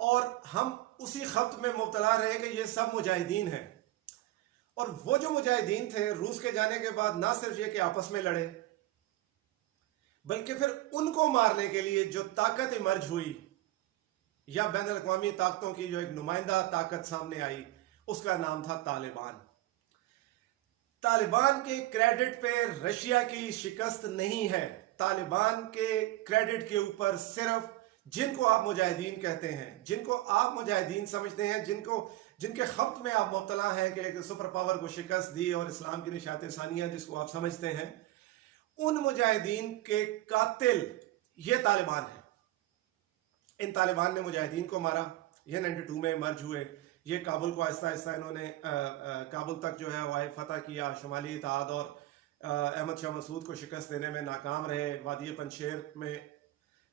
اور ہم اسی خبط میں مبتلا رہے کہ یہ سب مجاہدین ہیں. اور وہ جو مجاہدین تھے روس کے جانے کے بعد نہ صرف یہ کہ آپس میں لڑے بلکہ پھر ان کو مارنے کے لیے جو طاقت ایمرج ہوئی یا بین الاقوامی طاقتوں کی جو ایک نمائندہ طاقت سامنے آئی اس کا نام تھا طالبان. طالبان کے کریڈٹ پہ رشیا کی شکست نہیں ہے. طالبان کے کریڈٹ کے اوپر صرف جن کو آپ مجاہدین کہتے ہیں, جن کو آپ مجاہدین سمجھتے ہیں, جن کے خبط میں آپ مبتلا ہیں کہ ایک سپر پاور کو شکست دی اور اسلام کی نشات ثانیہ جس کو آپ سمجھتے ہیں, ان مجاہدین کے قاتل یہ طالبان ہیں. ان طالبان نے مجاہدین کو مارا, یہ 92 میں مرج ہوئے, یہ کابل کو آہستہ آہستہ انہوں نے کابل تک جو ہے وہ فتح کیا, شمالی اتحاد اور احمد شاہ مسعود کو شکست دینے میں ناکام رہے. وادی پنشیر میں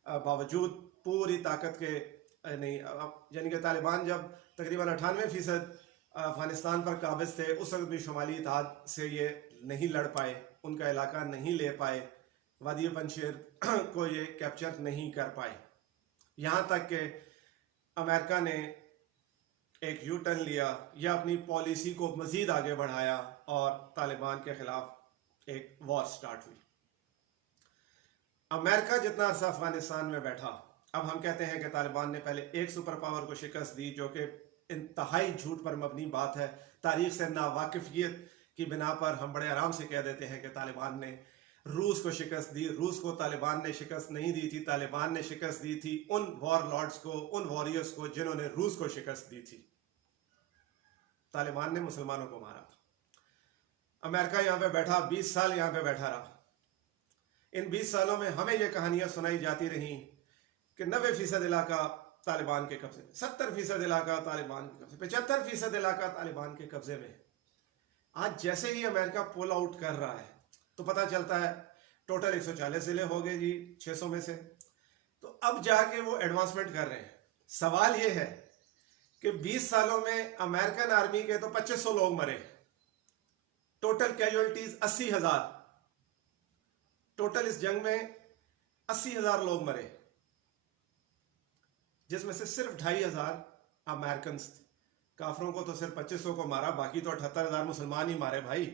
باوجود پوری طاقت کے نہیں, یعنی کہ طالبان جب تقریباً 98% افغانستان پر قابض تھے اس وقت بھی شمالی اتحاد سے یہ نہیں لڑ پائے, ان کا علاقہ نہیں لے پائے, وادی پنشیر کو یہ کیپچر نہیں کر پائے. یہاں تک کہ امریکہ نے ایک یو ٹرن لیا یا اپنی پالیسی کو مزید آگے بڑھایا اور طالبان کے خلاف ایک وار سٹارٹ ہوئی. امریکہ جتنا عرصہ افغانستان میں بیٹھا, اب ہم کہتے ہیں کہ طالبان نے پہلے ایک سپر پاور کو شکست دی جو کہ انتہائی جھوٹ پر مبنی بات ہے. تاریخ سے ناواقفیت کی بنا پر ہم بڑے آرام سے کہہ دیتے ہیں کہ طالبان نے روس کو شکست دی. روس کو طالبان نے شکست نہیں دی تھی, طالبان نے شکست دی تھی ان وار لارڈز کو, ان واریئرز کو جنہوں نے روس کو شکست دی تھی. طالبان نے مسلمانوں کو مارا تھا. امریکہ یہاں پہ بیٹھا, 20 سال یہاں پہ بیٹھا رہا. ان 20 سالوں میں ہمیں یہ کہانیاں سنائی جاتی رہیں کہ 90% علاقہ طالبان کے قبضے میں, 70% علاقہ طالبان کے قبضے, 75% علاقہ طالبان کے قبضے میں. آج جیسے ہی امریکہ پول آؤٹ کر رہا ہے تو پتہ چلتا ہے ٹوٹل 140 ضلع ہو گئے جی 600 میں سے. تو اب جا کے وہ ایڈوانسمنٹ کر رہے ہیں. سوال یہ ہے کہ 20 سالوں میں امریکن آرمی کے تو 2500 لوگ مرے, ٹوٹل کیجوالٹیز 80,000, ٹوٹل اس جنگ میں 80,000 لوگ مرے جس میں سے صرف 2,500 امریکنز تھے. کافروں کو تو صرف 2500 کو مارا, باقی تو 78,000 مسلمان ہی مارے. بھائی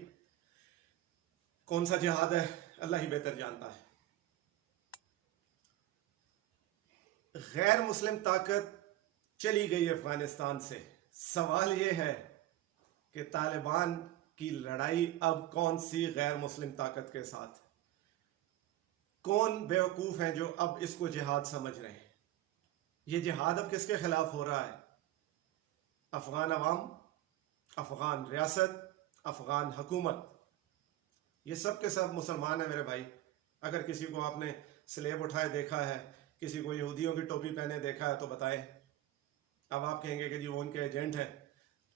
کون سا جہاد ہے, اللہ ہی بہتر جانتا ہے. غیر مسلم طاقت چلی گئی افغانستان سے. سوال یہ ہے کہ طالبان کی لڑائی اب کون سی غیر مسلم طاقت کے ساتھ, کون بیوقوف ہیں جو اب اس کو جہاد سمجھ رہے ہیں. یہ جہاد اب کس کے خلاف ہو رہا ہے؟ افغان عوام, افغان ریاست, افغان حکومت, یہ سب کے سب مسلمان ہیں میرے بھائی. اگر کسی کو آپ نے سلیب اٹھائے دیکھا ہے, کسی کو یہودیوں کی ٹوپی پہنے دیکھا ہے تو بتائیں. اب آپ کہیں گے کہ جی وہ ان کے ایجنٹ ہیں,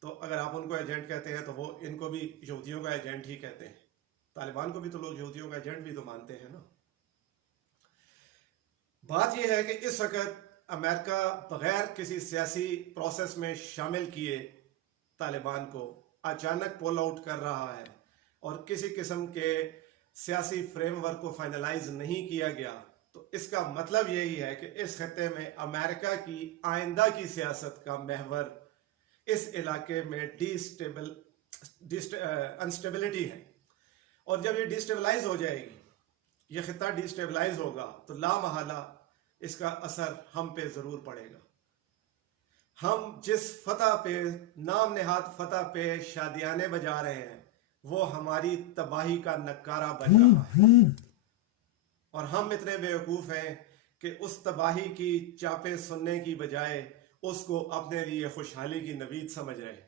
تو اگر آپ ان کو ایجنٹ کہتے ہیں تو وہ ان کو بھی یہودیوں کا ایجنٹ ہی کہتے ہیں. طالبان کو بھی تو لوگ یہودیوں کا ایجنٹ بھی تو مانتے ہیں نا. بات یہ ہے کہ اس وقت امریکہ بغیر کسی سیاسی پروسیس میں شامل کیے طالبان کو اچانک پول آؤٹ کر رہا ہے اور کسی قسم کے سیاسی فریم ورک کو فائنلائز نہیں کیا گیا. تو اس کا مطلب یہی ہے کہ اس خطے میں امریکہ کی آئندہ کی سیاست کا محور اس علاقے میں انسٹیبلٹی ہے. اور جب یہ ڈیسٹیبلائز ہو جائے گی, یہ خطہ ڈیسٹیبلائز ہوگا, تو لا محالہ اس کا اثر ہم پہ ضرور پڑے گا. ہم جس فتح پہ, نام نہاد فتح پہ شادیانے بجا رہے ہیں وہ ہماری تباہی کا نکارہ بن رہا ہے. اور ہم اتنے بیوقوف ہیں کہ اس تباہی کی چاپیں سننے کی بجائے اس کو اپنے لیے خوشحالی کی نوید سمجھ رہے ہیں.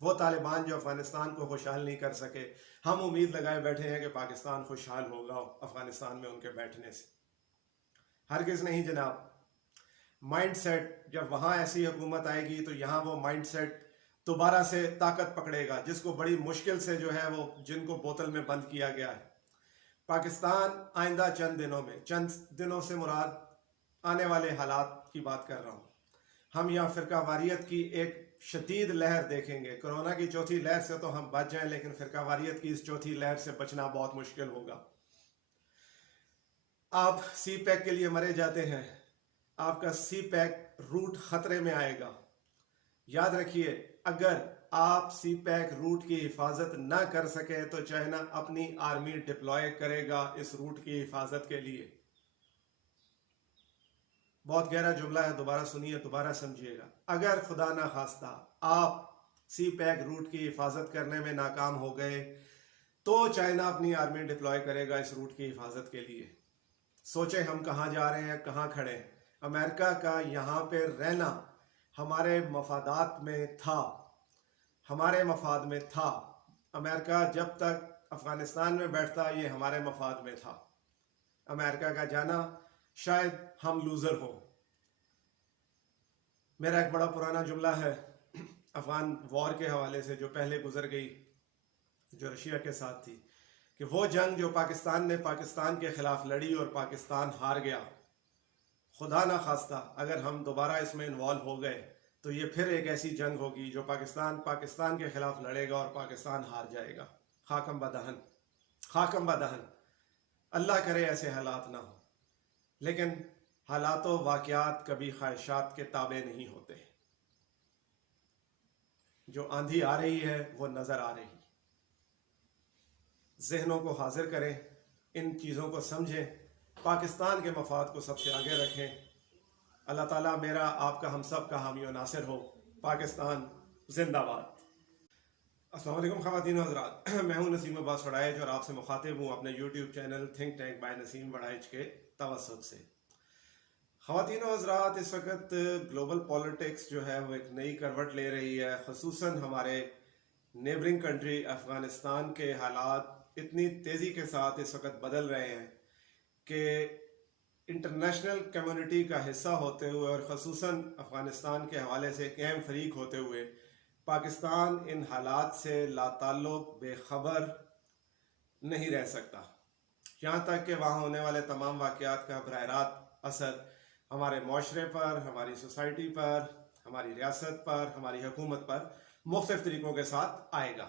وہ طالبان جو افغانستان کو خوشحال نہیں کر سکے, ہم امید لگائے بیٹھے ہیں کہ پاکستان خوشحال ہوگا افغانستان میں ان کے بیٹھنے سے. ہرگز نہیں جناب. مائنڈ سیٹ جب وہاں ایسی حکومت آئے گی تو یہاں وہ مائنڈ سیٹ دوبارہ سے طاقت پکڑے گا جس کو بڑی مشکل سے جو ہے وہ جن کو بوتل میں بند کیا گیا ہے. پاکستان آئندہ چند دنوں سے مراد آنے والے حالات کی بات کر رہا ہوں. ہم یہاں فرقہ واریت کی ایک شدید لہر دیکھیں گے. کرونا کی چوتھی لہر سے تو ہم بچ جائیں, لیکن فرقہ واریت کی اس چوتھی لہر سے بچنا بہت مشکل ہوگا. آپ سی پیک کے لیے مرے جاتے ہیں, آپ کا سی پیک روٹ خطرے میں آئے گا. یاد رکھیے اگر آپ سی پیک روٹ کی حفاظت نہ کر سکے تو چائنا اپنی آرمی ڈپلوائے کرے گا اس روٹ کی حفاظت کے لیے. بہت گہرا جملہ ہے, دوبارہ سنیے, دوبارہ سمجھیے گا. اگر خدا نہ خواستہ آپ سی پیک روٹ کی حفاظت کرنے میں ناکام ہو گئے تو چائنا اپنی آرمی ڈپلوائے کرے گا اس روٹ کی حفاظت کے لیے. سوچیں ہم کہاں جا رہے ہیں, کہاں کھڑے ہیں. امریکہ کا یہاں پہ رہنا ہمارے مفادات میں تھا, ہمارے مفاد میں تھا. امریکہ جب تک افغانستان میں بیٹھتا یہ ہمارے مفاد میں تھا. امریکہ کا جانا شاید ہم لوزر ہوں. میرا ایک بڑا پرانا جملہ ہے افغان وار کے حوالے سے جو پہلے گزر گئی, جو رشیا کے ساتھ تھی, کہ وہ جنگ جو پاکستان نے پاکستان کے خلاف لڑی اور پاکستان ہار گیا, خدا نہ خواستہ اگر ہم دوبارہ اس میں انوالو ہو گئے تو یہ پھر ایک ایسی جنگ ہوگی جو پاکستان کے خلاف لڑے گا اور پاکستان ہار جائے گا. خاکم بدہن, خاکم بدہن. اللہ کرے ایسے حالات نہ ہو, لیکن حالات و واقعات کبھی خواہشات کے تابع نہیں ہوتے. جو آندھی آ رہی ہے وہ نظر آ رہی. ذہنوں کو حاضر کریں, ان چیزوں کو سمجھیں, پاکستان کے مفاد کو سب سے آگے رکھیں. اللہ تعالیٰ میرا آپ کا ہم سب کا حامی و ناصر ہو. پاکستان زندہ باد. السلام علیکم خواتین و حضرات, میں ہوں نسیم عباس وڑائچ اور آپ سے مخاطب ہوں اپنے YouTube channel think tank by Naseem Waraich کے توسط سے. خواتین و حضرات, اس وقت گلوبل پولیٹکس جو ہے وہ ایک نئی کروٹ لے رہی ہے. خصوصاً ہمارے نیبرنگ کنٹری افغانستان کے حالات اتنی تیزی کے ساتھ اس وقت بدل رہے ہیں کہ انٹرنیشنل کمیونٹی کا حصہ ہوتے ہوئے اور خصوصاً افغانستان کے حوالے سے ایک اہم فریق ہوتے ہوئے پاکستان ان حالات سے لا تعلق بے خبر نہیں رہ سکتا. یہاں تک کہ وہاں ہونے والے تمام واقعات کا براہ راست اثر ہمارے معاشرے پر, ہماری سوسائٹی پر, ہماری ریاست پر, ہماری حکومت پر مختلف طریقوں کے ساتھ آئے گا.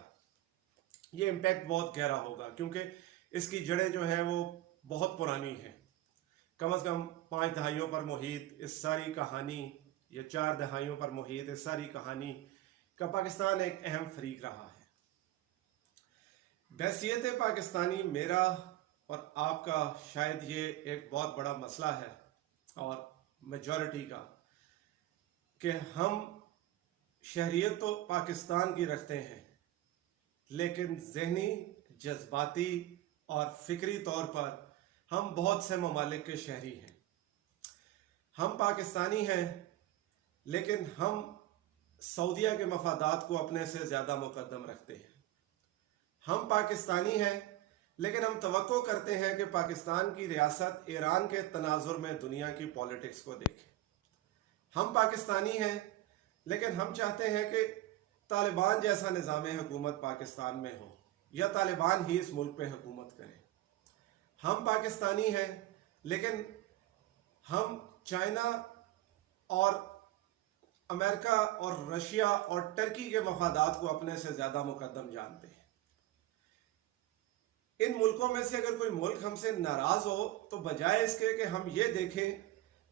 یہ امپیکٹ بہت گہرا ہوگا کیونکہ اس کی جڑیں جو ہیں وہ بہت پرانی ہیں. کم از کم 5 دہائیوں پر محیط اس ساری کہانی, یا 4 دہائیوں پر محیط اس ساری کہانی کا پاکستان ایک اہم فریق رہا ہے. بحیثیت پاکستانی میرا اور آپ کا شاید یہ ایک بہت بڑا مسئلہ ہے اور میجورٹی کا, کہ ہم شہریت تو پاکستان کی رکھتے ہیں لیکن ذہنی, جذباتی اور فکری طور پر ہم بہت سے ممالک کے شہری ہیں. ہم پاکستانی ہیں لیکن ہم سعودیہ کے مفادات کو اپنے سے زیادہ مقدم رکھتے ہیں. ہم پاکستانی ہیں لیکن ہم توقع کرتے ہیں کہ پاکستان کی ریاست ایران کے تناظر میں دنیا کی پولیٹکس کو دیکھے. ہم پاکستانی ہیں لیکن ہم چاہتے ہیں کہ طالبان جیسا نظام حکومت پاکستان میں ہو یا طالبان ہی اس ملک پہ حکومت کرے. ہم پاکستانی ہیں لیکن ہم چائنا اور امریکہ اور رشیا اور ٹرکی کے مفادات کو اپنے سے زیادہ مقدم جانتے ہیں. ان ملکوں میں سے اگر کوئی ملک ہم سے ناراض ہو تو بجائے اس کے کہ ہم یہ دیکھیں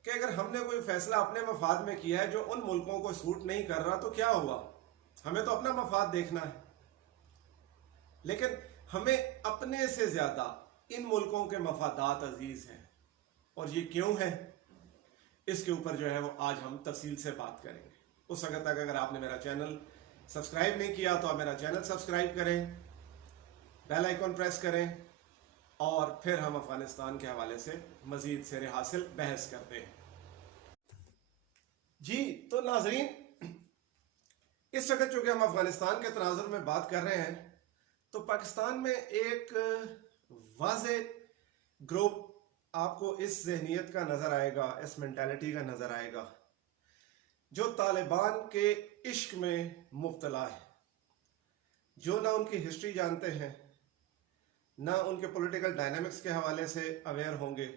کہ اگر ہم نے کوئی فیصلہ اپنے مفاد میں کیا ہے جو ان ملکوں کو سوٹ نہیں کر رہا تو کیا ہوا, ہمیں تو اپنا مفاد دیکھنا ہے. لیکن ہمیں اپنے سے زیادہ ان ملکوں کے مفادات عزیز ہیں. اور یہ کیوں ہے, اس کے اوپر جو ہے وہ آج ہم تفصیل سے بات کریں گے. اس وقت تک اگر آپ نے میرا چینل سبسکرائب نہیں کیا تو آپ میرا چینل سبسکرائب کریں, بیل آئیکن پریس کریں, اور پھر ہم افغانستان کے حوالے سے مزید سیر حاصل بحث کرتے ہیں. جی تو ناظرین, اس وقت چونکہ ہم افغانستان کے تناظر میں بات کر رہے ہیں تو پاکستان میں ایک واضح گروپ آپ کو اس ذہنیت کا نظر آئے گا, اس مینٹالٹی کا نظر آئے گا, جو طالبان کے عشق میں مبتلا ہے, جو نہ ان کی ہسٹری جانتے ہیں, نہ ان کے پولیٹیکل ڈائنامکس کے حوالے سے اویئر ہوں گے,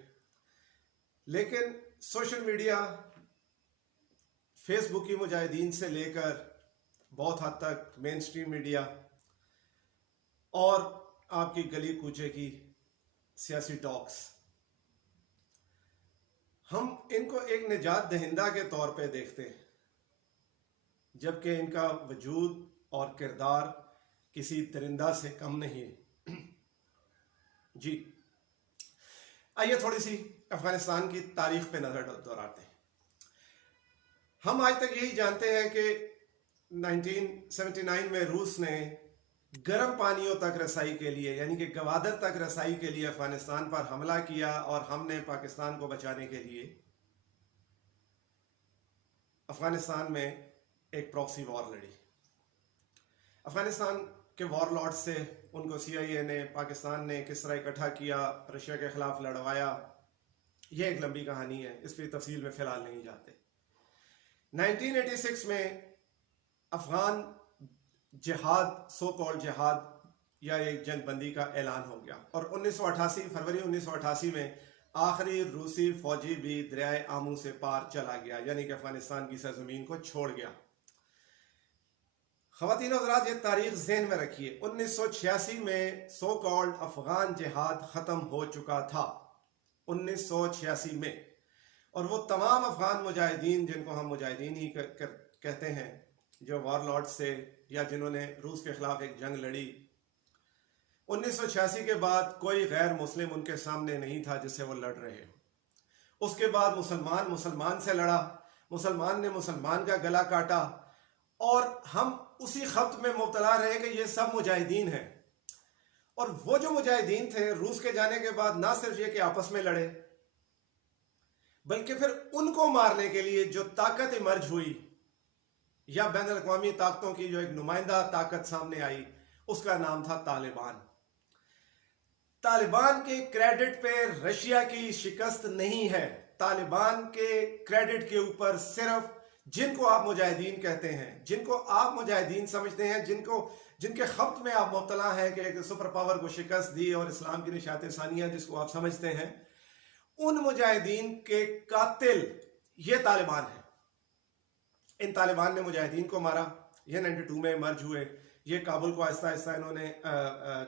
لیکن سوشل میڈیا, فیس بک کی مجاہدین سے لے کر بہت حد تک مین سٹریم میڈیا اور آپ کی گلی کوچے کی سیاسی ٹاکس, ہم ان کو ایک نجات دہندہ کے طور پہ دیکھتے ہیں، جبکہ ان کا وجود اور کردار کسی درندہ سے کم نہیں ہے۔ جی آئیے تھوڑی سی افغانستان کی تاریخ پہ نظر دوڑاتے ہیں۔ ہم آج تک یہی جانتے ہیں کہ 1979 میں روس نے گرم پانیوں تک رسائی کے لیے، یعنی کہ گوادر تک رسائی کے لیے افغانستان پر حملہ کیا، اور ہم نے پاکستان کو بچانے کے لیے افغانستان میں ایک پراکسی وار لڑی۔ افغانستان کے وار لارڈ سے ان کو سی آئی اے نے، پاکستان نے کس طرح اکٹھا کیا، رشیا کے خلاف لڑوایا، یہ ایک لمبی کہانی ہے، اس پہ تفصیل میں فی الحال نہیں جاتے۔ 1986 میں افغان جہاد، سو کال جہاد یا ایک جنگ بندی کا اعلان ہو گیا، اور فروری 1988 میں آخری روسی فوجی بھی دریائے آمو سے پار چلا گیا، یعنی کہ افغانستان کی سرزمین کو چھوڑ گیا۔ خواتین و حضرات، یہ تاریخ ذہن میں رکھیے، 1986 میں سو کالڈ افغان جہاد ختم ہو چکا تھا، 1986 میں، اور وہ تمام افغان مجاہدین، جن کو ہم مجاہدین ہی کہتے ہیں، جو وار لارڈ سے یا جنہوں نے روس کے خلاف ایک جنگ لڑی، 1986 کے بعد کوئی غیر مسلم ان کے سامنے نہیں تھا جس سے وہ لڑ رہے ہو۔ اس کے بعد مسلمان سے لڑا، مسلمان نے مسلمان کا گلا کاٹا، اور ہم اسی خبط میں مبتلا رہے کہ یہ سب مجاہدین ہیں۔ اور وہ جو مجاہدین تھے، روس کے جانے کے بعد نہ صرف یہ کہ آپس میں لڑے، بلکہ پھر ان کو مارنے کے لیے جو طاقت ایمرج ہوئی، یا بین الاقوامی طاقتوں کی جو ایک نمائندہ طاقت سامنے آئی، اس کا نام تھا طالبان۔ طالبان کے کریڈٹ پہ رشیا کی شکست نہیں ہے، طالبان کے کریڈٹ کے اوپر صرف جن کو آپ مجاہدین کہتے ہیں، جن کو آپ مجاہدین سمجھتے ہیں، جن کے خبط میں آپ مبتلا ہیں کہ ایک سپر پاور کو شکست دی اور اسلام کی نشات ثانیہ جس کو آپ سمجھتے ہیں، ان مجاہدین کے قاتل یہ طالبان ہیں۔ ان طالبان نے مجاہدین کو مارا، یہ 92 میں مرج ہوئے، یہ کابل کو آہستہ آہستہ انہوں نے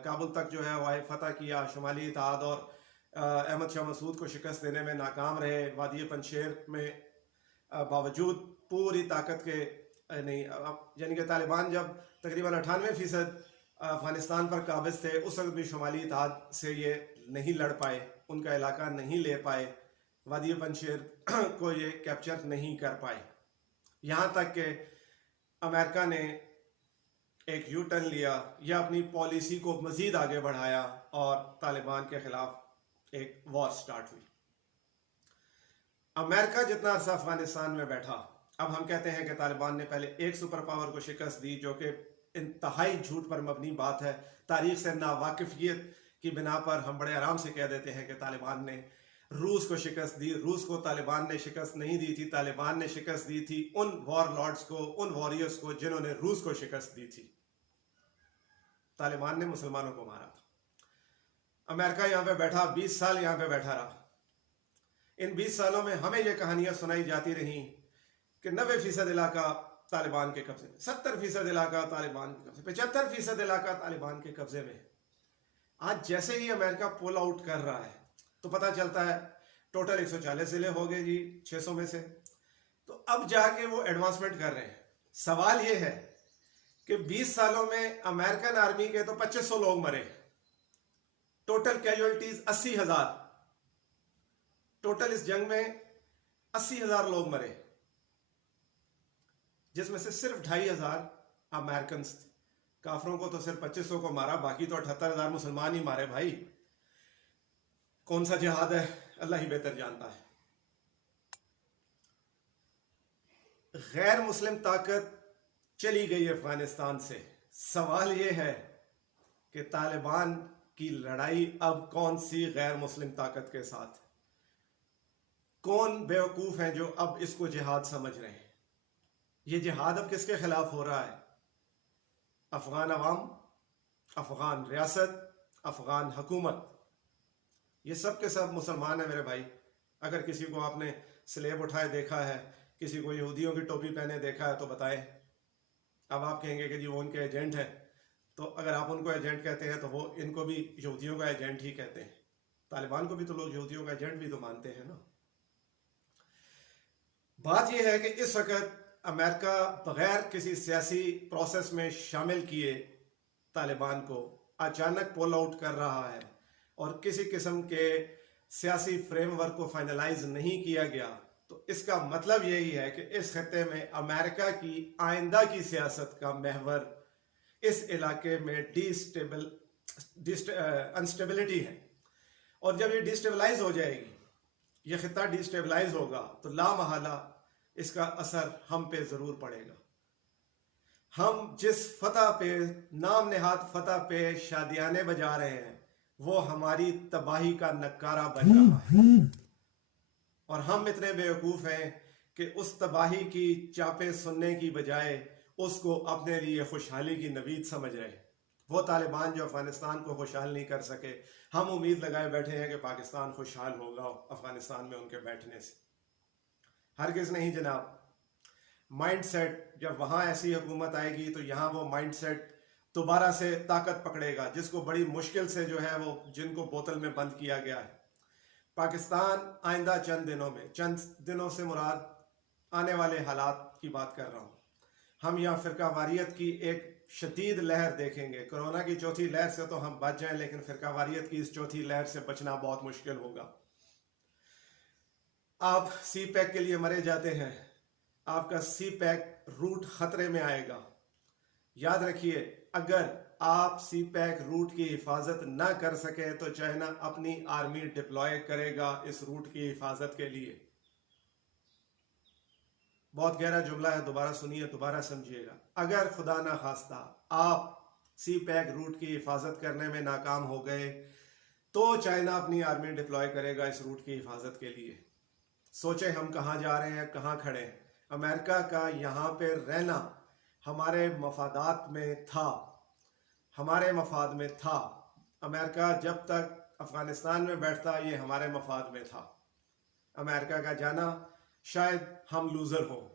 کابل تک جو ہے وہ فتح کیا، شمالی اتحاد اور احمد شاہ مسعود کو شکست دینے میں ناکام رہے۔ وادی پنشیر میں باوجود پوری طاقت کے نہیں، یعنی کہ طالبان جب تقریباً 98% افغانستان پر قابض تھے، اس وقت بھی شمالی اتحاد سے یہ نہیں لڑ پائے، ان کا علاقہ نہیں لے پائے، وادی پنشیر کو یہ کیپچر نہیں کر پائے، یہاں تک کہ امریکہ نے ایک یو ٹرن لیا یا اپنی پالیسی کو مزید آگے بڑھایا، اور طالبان کے خلاف ایک وار سٹارٹ ہوئی۔ امریکہ جتنا عرصہ افغانستان میں بیٹھا، اب ہم کہتے ہیں کہ طالبان نے پہلے ایک سپر پاور کو شکست دی، جو کہ انتہائی جھوٹ پر مبنی بات ہے۔ تاریخ سے ناواقفیت کی بنا پر ہم بڑے آرام سے کہہ دیتے ہیں کہ طالبان نے روس کو شکست دی۔ روس کو طالبان نے شکست نہیں دی تھی، طالبان نے شکست دی تھی ان وار لارڈز کو، ان واریئرز کو جنہوں نے روس کو شکست دی تھی۔ طالبان نے مسلمانوں کو مارا تھا۔ امریکہ یہاں پہ بیٹھا، 20 سال یہاں پہ بیٹھا رہا۔ ان 20 سالوں میں ہمیں یہ کہانیاں سنائی جاتی رہیں کہ 90% علاقہ طالبان کے قبضے میں، 70% علاقہ طالبان کے قبضے، 75% علاقہ طالبان کے قبضے میں۔ آج جیسے ہی امریکہ پول آؤٹ کر رہا ہے تو پتہ چلتا ہے ٹوٹل 140 ضلع ہو گئے جی 600 میں سے، تو اب جا کے وہ ایڈوانسمنٹ کر رہے ہیں۔ سوال یہ ہے کہ 20 سالوں میں امریکن آرمی کے تو 2500 لوگ مرے، ٹوٹل کیجوالٹیز 80,000، ٹوٹل اس جنگ میں 80,000 لوگ مرے، جس میں سے صرف 2,500 امریکنز تھے۔ کافروں کو تو صرف 2500 کو مارا، باقی تو 78,000 مسلمان ہی مارے۔ بھائی کون سا جہاد ہے، اللہ ہی بہتر جانتا ہے۔ غیر مسلم طاقت چلی گئی افغانستان سے۔ سوال یہ ہے کہ طالبان کی لڑائی اب کون سی غیر مسلم طاقت کے ساتھ؟ کون بیوقوف ہیں جو اب اس کو جہاد سمجھ رہے ہیں؟ یہ جہاد اب کس کے خلاف ہو رہا ہے؟ افغان عوام، افغان ریاست، افغان حکومت، یہ سب کے سب مسلمان ہیں میرے بھائی۔ اگر کسی کو آپ نے سلیب اٹھائے دیکھا ہے، کسی کو یہودیوں کی ٹوپی پہنے دیکھا ہے تو بتائیں۔ اب آپ کہیں گے کہ جی وہ ان کے ایجنٹ ہیں، تو اگر آپ ان کو ایجنٹ کہتے ہیں تو وہ ان کو بھی یہودیوں کا ایجنٹ ہی کہتے ہیں۔ طالبان کو بھی تو لوگ یہودیوں کا ایجنٹ بھی تو مانتے ہیں نا۔ بات یہ ہے کہ اس وقت امریکہ بغیر کسی سیاسی پروسیس میں شامل کیے طالبان کو اچانک پول آؤٹ کر رہا ہے اور کسی قسم کے سیاسی فریم ورک کو فائنلائز نہیں کیا گیا، تو اس کا مطلب یہی ہے کہ اس خطے میں امریکہ کی آئندہ کی سیاست کا محور اس علاقے میں انسٹیبلٹی ہے، اور جب یہ ڈیسٹیبلائز ہو جائے گی، یہ خطہ ڈیسٹیبلائز ہوگا، تو لا محالہ اس کا اثر ہم پہ ضرور پڑے گا۔ ہم جس فتح پہ، نام نہاد فتح پہ شادیانے بجا رہے ہیں، وہ ہماری تباہی کا نکارہ بن رہا ہے، اور ہم اتنے بیوقوف ہیں کہ اس تباہی کی چاپیں سننے کی بجائے اس کو اپنے لیے خوشحالی کی نوید سمجھ رہے ہیں۔ وہ طالبان جو افغانستان کو خوشحال نہیں کر سکے، ہم امید لگائے بیٹھے ہیں کہ پاکستان خوشحال ہوگا افغانستان میں ان کے بیٹھنے سے۔ ہرگز نہیں جناب۔ مائنڈ سیٹ جب وہاں ایسی حکومت آئے گی تو یہاں وہ مائنڈ سیٹ دوبارہ سے طاقت پکڑے گا، جس کو بڑی مشکل سے جو ہے وہ جن کو بوتل میں بند کیا گیا ہے۔ پاکستان آئندہ چند دنوں سے مراد آنے والے حالات کی بات کر رہا ہوں، ہم یہاں فرقہ واریت کی ایک شدید لہر دیکھیں گے۔ کرونا کی چوتھی لہر سے تو ہم بچ جائیں، لیکن فرقہ واریت کی اس چوتھی لہر سے بچنا بہت مشکل ہوگا۔ آپ سی پیک کے لیے مرے جاتے ہیں، آپ کا سی پیک روٹ خطرے میں آئے گا۔ یاد رکھیے، اگر آپ سی پیک روٹ کی حفاظت نہ کر سکے تو چائنا اپنی آرمی ڈپلوائے کرے گا اس روٹ کی حفاظت کے لیے۔ بہت گہرا جملہ ہے، دوبارہ سنیے، دوبارہ سمجھیے گا۔ اگر خدا نہ خواستہ آپ سی پیک روٹ کی حفاظت کرنے میں ناکام ہو گئے تو چائنا اپنی آرمی ڈپلوائے کرے گا اس روٹ کی حفاظت کے لیے۔ سوچیں ہم کہاں جا رہے ہیں، کہاں کھڑے ہیں۔ امریکہ کا یہاں پہ رہنا ہمارے مفادات میں تھا، ہمارے مفاد میں تھا۔ امریکہ جب تک افغانستان میں بیٹھتا یہ ہمارے مفاد میں تھا۔ امریکہ کا جانا شاید ہم لوزر ہوں۔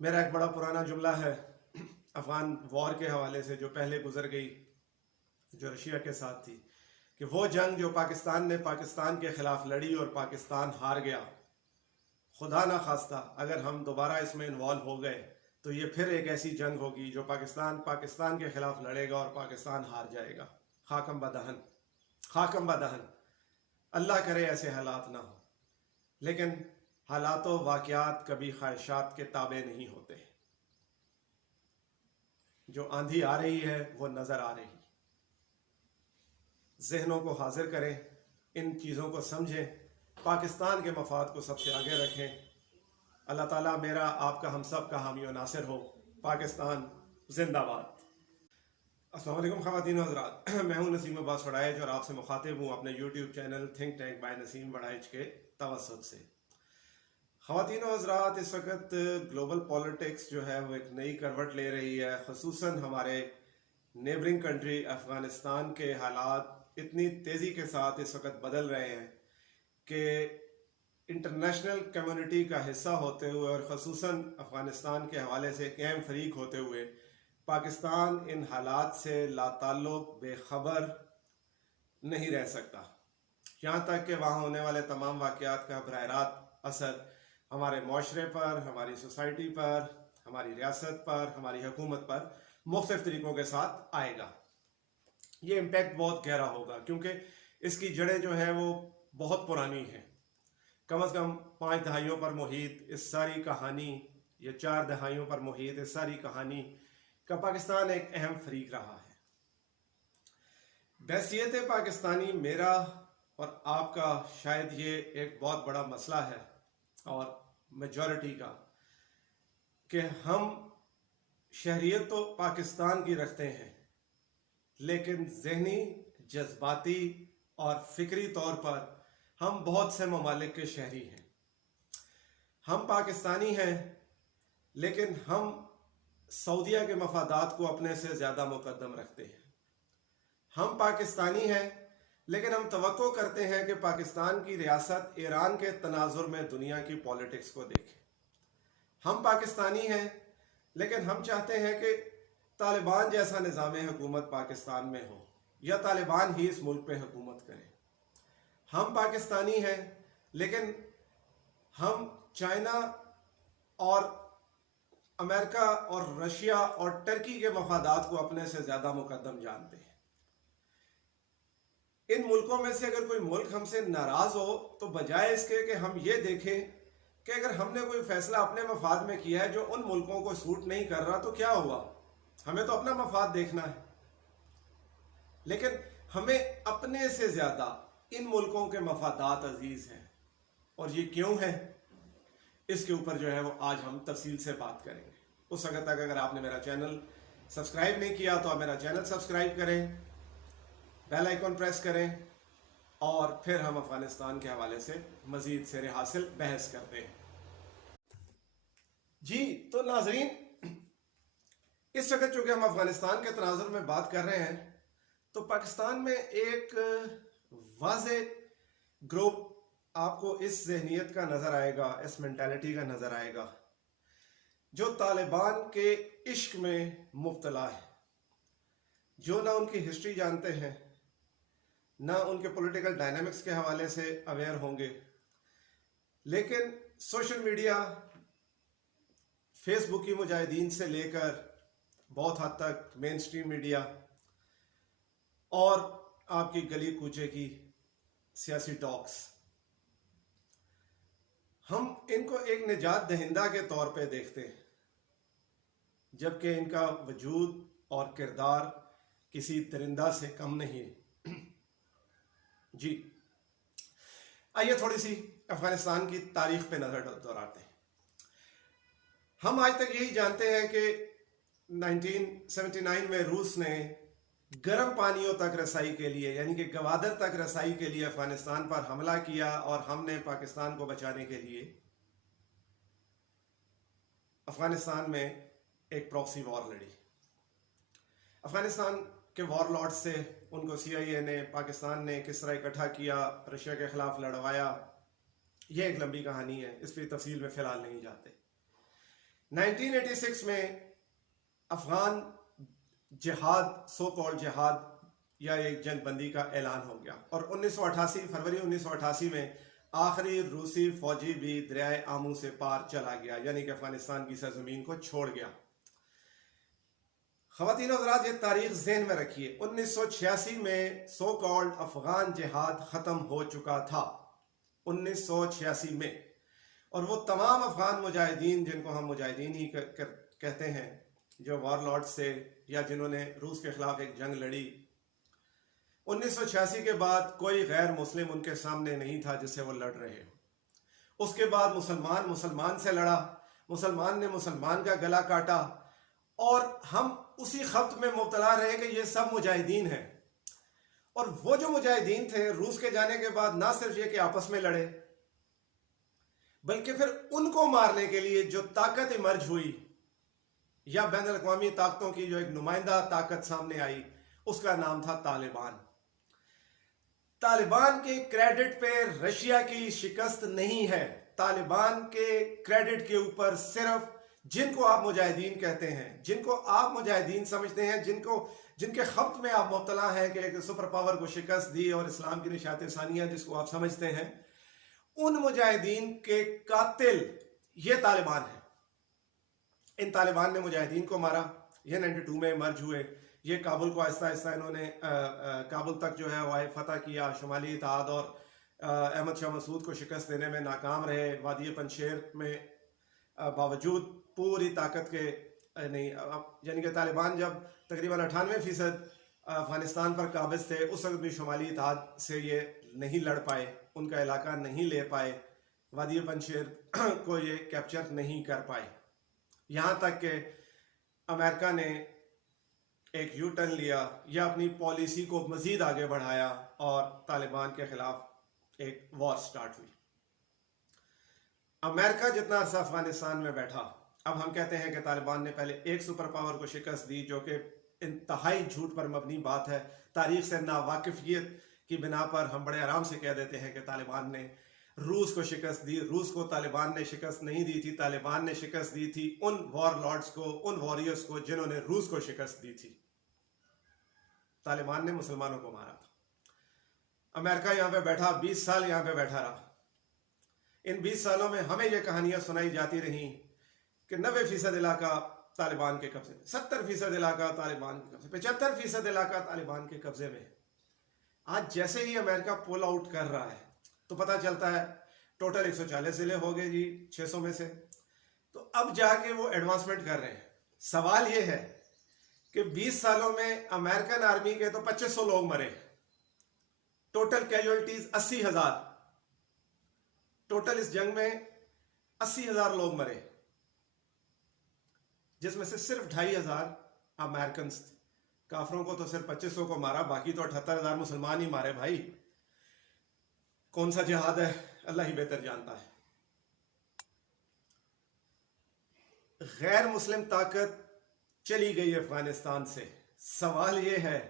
میرا ایک بڑا پرانا جملہ ہے افغان وار کے حوالے سے جو پہلے گزر گئی، جو رشیا کے ساتھ تھی، کہ وہ جنگ جو پاکستان نے پاکستان کے خلاف لڑی اور پاکستان ہار گیا، خدا نہ خواستہ اگر ہم دوبارہ اس میں انوالو ہو گئے تو یہ پھر ایک ایسی جنگ ہوگی جو پاکستان کے خلاف لڑے گا اور پاکستان ہار جائے گا۔ خاکم بدہن، خاکم بدہن۔ اللہ کرے ایسے حالات نہ ہو، لیکن حالات و واقعات کبھی خواہشات کے تابع نہیں ہوتے۔ جو آندھی آ رہی ہے وہ نظر آ رہی، ذہنوں کو حاضر کریں، ان چیزوں کو سمجھیں، پاکستان کے مفاد کو سب سے آگے رکھیں۔ اللہ تعالیٰ میرا، آپ کا، ہم سب کا حامی و ناصر ہو۔ پاکستان زندہ باد۔ السلام علیکم خواتین و حضرات، میں ہوں نسیم عباس وڑائچ اور آپ سے مخاطب ہوں اپنے YouTube channel think tank by Naseem Waraich کے توسط سے۔ خواتین و حضرات، اس وقت گلوبل پولیٹکس جو ہے وہ ایک نئی کروٹ لے رہی ہے، خصوصاً ہمارے نیبرنگ کنٹری افغانستان کے حالات اتنی تیزی کے ساتھ اس وقت بدل رہے ہیں کہ انٹرنیشنل کمیونٹی کا حصہ ہوتے ہوئے اور خصوصاً افغانستان کے حوالے سے ایک اہم فریق ہوتے ہوئے پاکستان ان حالات سے لا تعلق، بے خبر نہیں رہ سکتا، یہاں تک کہ وہاں ہونے والے تمام واقعات کا براہ راست اثر ہمارے معاشرے پر، ہماری سوسائٹی پر، ہماری ریاست پر، ہماری حکومت پر مختلف طریقوں کے ساتھ آئے گا۔ یہ امپیکٹ بہت گہرا ہوگا کیونکہ اس کی جڑیں جو ہیں وہ بہت پرانی ہیں، کم از کم 5 دہائیوں پر محیط اس ساری کہانی، یا 4 دہائیوں پر محیط اس ساری کہانی کا پاکستان ایک اہم فریق رہا ہے۔ بحیثیت پاکستانی میرا اور آپ کا شاید یہ ایک بہت بڑا مسئلہ ہے، اور میجورٹی کا، کہ ہم شہریت تو پاکستان کی رکھتے ہیں لیکن ذہنی، جذباتی اور فکری طور پر ہم بہت سے ممالک کے شہری ہیں۔ ہم پاکستانی ہیں لیکن ہم سعودیہ کے مفادات کو اپنے سے زیادہ مقدم رکھتے ہیں۔ ہم پاکستانی ہیں لیکن ہم توقع کرتے ہیں کہ پاکستان کی ریاست ایران کے تناظر میں دنیا کی پولیٹکس کو دیکھے۔ ہم پاکستانی ہیں لیکن ہم چاہتے ہیں کہ طالبان جیسا نظام حکومت پاکستان میں ہو، یا طالبان ہی اس ملک پہ حکومت کرے۔ ہم پاکستانی ہیں لیکن ہم چائنا اور امریکہ اور رشیا اور ٹرکی کے مفادات کو اپنے سے زیادہ مقدم جانتے ہیں. ان ملکوں میں سے اگر کوئی ملک ہم سے ناراض ہو تو بجائے اس کے کہ ہم یہ دیکھیں کہ اگر ہم نے کوئی فیصلہ اپنے مفاد میں کیا ہے جو ان ملکوں کو سوٹ نہیں کر رہا تو کیا ہوا, ہمیں تو اپنا مفاد دیکھنا ہے. لیکن ہمیں اپنے سے زیادہ ان ملکوں کے مفادات عزیز ہیں, اور یہ کیوں ہے اس کے اوپر جو ہے وہ آج ہم تفصیل سے بات کریں گے. اس وقت تک اگر آپ نے میرا چینل سبسکرائب نہیں کیا تو آپ میرا چینل سبسکرائب کریں, بیل آئیکن پریس کریں, اور پھر ہم افغانستان کے حوالے سے مزید سیر حاصل بحث کرتے ہیں. جی تو ناظرین, اس وقت چونکہ ہم افغانستان کے تناظر میں بات کر رہے ہیں تو پاکستان میں ایک واضح گروپ آپ کو اس ذہنیت کا نظر آئے گا, اس مینٹالٹی کا نظر آئے گا, جو طالبان کے عشق میں مبتلا ہے, جو نہ ان کی ہسٹری جانتے ہیں, نہ ان کے پولیٹیکل ڈائنامکس کے حوالے سے اویئر ہوں گے, لیکن سوشل میڈیا, فیس بک کی مجاہدین سے لے کر بہت حد تک مین اسٹریم میڈیا اور آپ کی گلی کوچے کی سیاسی ٹاکس, ہم ان کو ایک نجات دہندہ کے طور پہ دیکھتے ہیں, جبکہ ان کا وجود اور کردار کسی درندہ سے کم نہیں ہے. جی آئیے تھوڑی سی افغانستان کی تاریخ پہ نظر دوڑاتے ہیں. ہم آج تک یہی جانتے ہیں کہ 1979 میں روس نے گرم پانیوں تک رسائی کے لیے, یعنی کہ گوادر تک رسائی کے لیے افغانستان پر حملہ کیا, اور ہم نے پاکستان کو بچانے کے لیے افغانستان میں ایک پراکسی وار لڑی. افغانستان کے وار لارڈ سے ان کو سی آئی اے نے, پاکستان نے کس طرح اکٹھا کیا, رشیا کے خلاف لڑوایا, یہ ایک لمبی کہانی ہے, اس پہ تفصیل میں فی الحال نہیں جاتے. 1986 میں افغان جہاد, سو کال جہاد یا ایک جنگ بندی کا اعلان ہو گیا, اور 1988 فروری 1988 میں آخری روسی فوجی بھی دریائے آمو سے پار چلا گیا, یعنی کہ افغانستان کی سرزمین کو چھوڑ گیا. خواتین و حضرات, یہ تاریخ ذہن میں رکھیے, 1986 میں سو کالڈ افغان جہاد ختم ہو چکا تھا, 1986 میں. اور وہ تمام افغان مجاہدین, جن کو ہم مجاہدین ہی کہتے ہیں, جو وار لارڈ سے یا جنہوں نے روس کے خلاف ایک جنگ لڑی, 1986 کے بعد کوئی غیر مسلم ان کے سامنے نہیں تھا جس سے وہ لڑ رہے ہو. اس کے بعد مسلمان سے لڑا, مسلمان نے مسلمان کا گلا کاٹا, اور ہم اسی خبط میں مبتلا رہے کہ یہ سب مجاہدین ہیں. اور وہ جو مجاہدین تھے روس کے جانے کے بعد نہ صرف یہ کہ آپس میں لڑے, بلکہ پھر ان کو مارنے کے لیے جو طاقت ایمرج ہوئی, یا بین الاقوامی طاقتوں کی جو ایک نمائندہ طاقت سامنے آئی, اس کا نام تھا طالبان. طالبان کے کریڈٹ پہ رشیا کی شکست نہیں ہے, طالبان کے کریڈٹ کے اوپر صرف جن کو آپ مجاہدین کہتے ہیں, جن کو آپ مجاہدین سمجھتے ہیں, جن کے خبط میں آپ مبتلا ہیں کہ ایک سپر پاور کو شکست دی اور اسلام کی نشات ثانیہ جس کو آپ سمجھتے ہیں, ان مجاہدین کے قاتل یہ طالبان ہیں. ان طالبان نے مجاہدین کو مارا, یہ 92 میں مرج ہوئے, یہ کابل کو آہستہ آہستہ انہوں نے کابل تک جو ہے وہ فتح کیا, شمالی اتحاد اور احمد شاہ مسعود کو شکست دینے میں ناکام رہے. وادی پنشیر میں باوجود پوری طاقت کے نہیں, یعنی کہ طالبان جب تقریباً 98% افغانستان پر قابض تھے, اس وقت بھی شمالی اتحاد سے یہ نہیں لڑ پائے, ان کا علاقہ نہیں لے پائے, وادی پنشیر کو یہ کیپچر نہیں کر پائے. یہاں تک کہ امریکہ نے ایک یو ٹرن لیا یا اپنی پالیسی کو مزید آگے بڑھایا اور طالبان کے خلاف ایک وار سٹارٹ ہوئی. امریکہ جتنا عرصہ افغانستان میں بیٹھا, اب ہم کہتے ہیں کہ طالبان نے پہلے ایک سپر پاور کو شکست دی, جو کہ انتہائی جھوٹ پر مبنی بات ہے. تاریخ سے ناواقفیت کی بنا پر ہم بڑے آرام سے کہہ دیتے ہیں کہ طالبان نے روس کو شکست دی. روس کو طالبان نے شکست نہیں دی تھی, طالبان نے شکست دی تھی ان وار لارڈز کو, ان واریئرز کو جنہوں نے روس کو شکست دی تھی. طالبان نے مسلمانوں کو مارا تھا. امریکہ یہاں پہ بیٹھا, 20 سال یہاں پہ بیٹھا رہا. ان 20 سالوں میں ہمیں یہ کہانیاں سنائی جاتی رہیں کہ 90% علاقہ طالبان کے قبضے میں، 70% علاقہ طالبان کے قبضے، 75% علاقہ طالبان کے قبضے میں۔ آج جیسے ہی امریکہ پول آؤٹ کر رہا ہے تو پتہ چلتا ہے ٹوٹل 140 ضلع ہو گئے جی 600 میں سے، تو اب جا کے وہ ایڈوانسمنٹ کر رہے ہیں۔ سوال یہ ہے کہ 20 سالوں میں امریکن آرمی کے تو 2500 لوگ مرے، ٹوٹل کیجوالٹیز 80,000، ٹوٹل اس جنگ میں 80,000 لوگ مرے، جس میں سے صرف 2,500 امریکنز تھے۔ کافروں کو تو صرف 2500 کو مارا، باقی تو 78,000 مسلمان ہی مارے بھائی۔ کون سا جہاد ہے اللہ ہی بہتر جانتا ہے۔ غیر مسلم طاقت چلی گئی افغانستان سے۔ سوال یہ ہے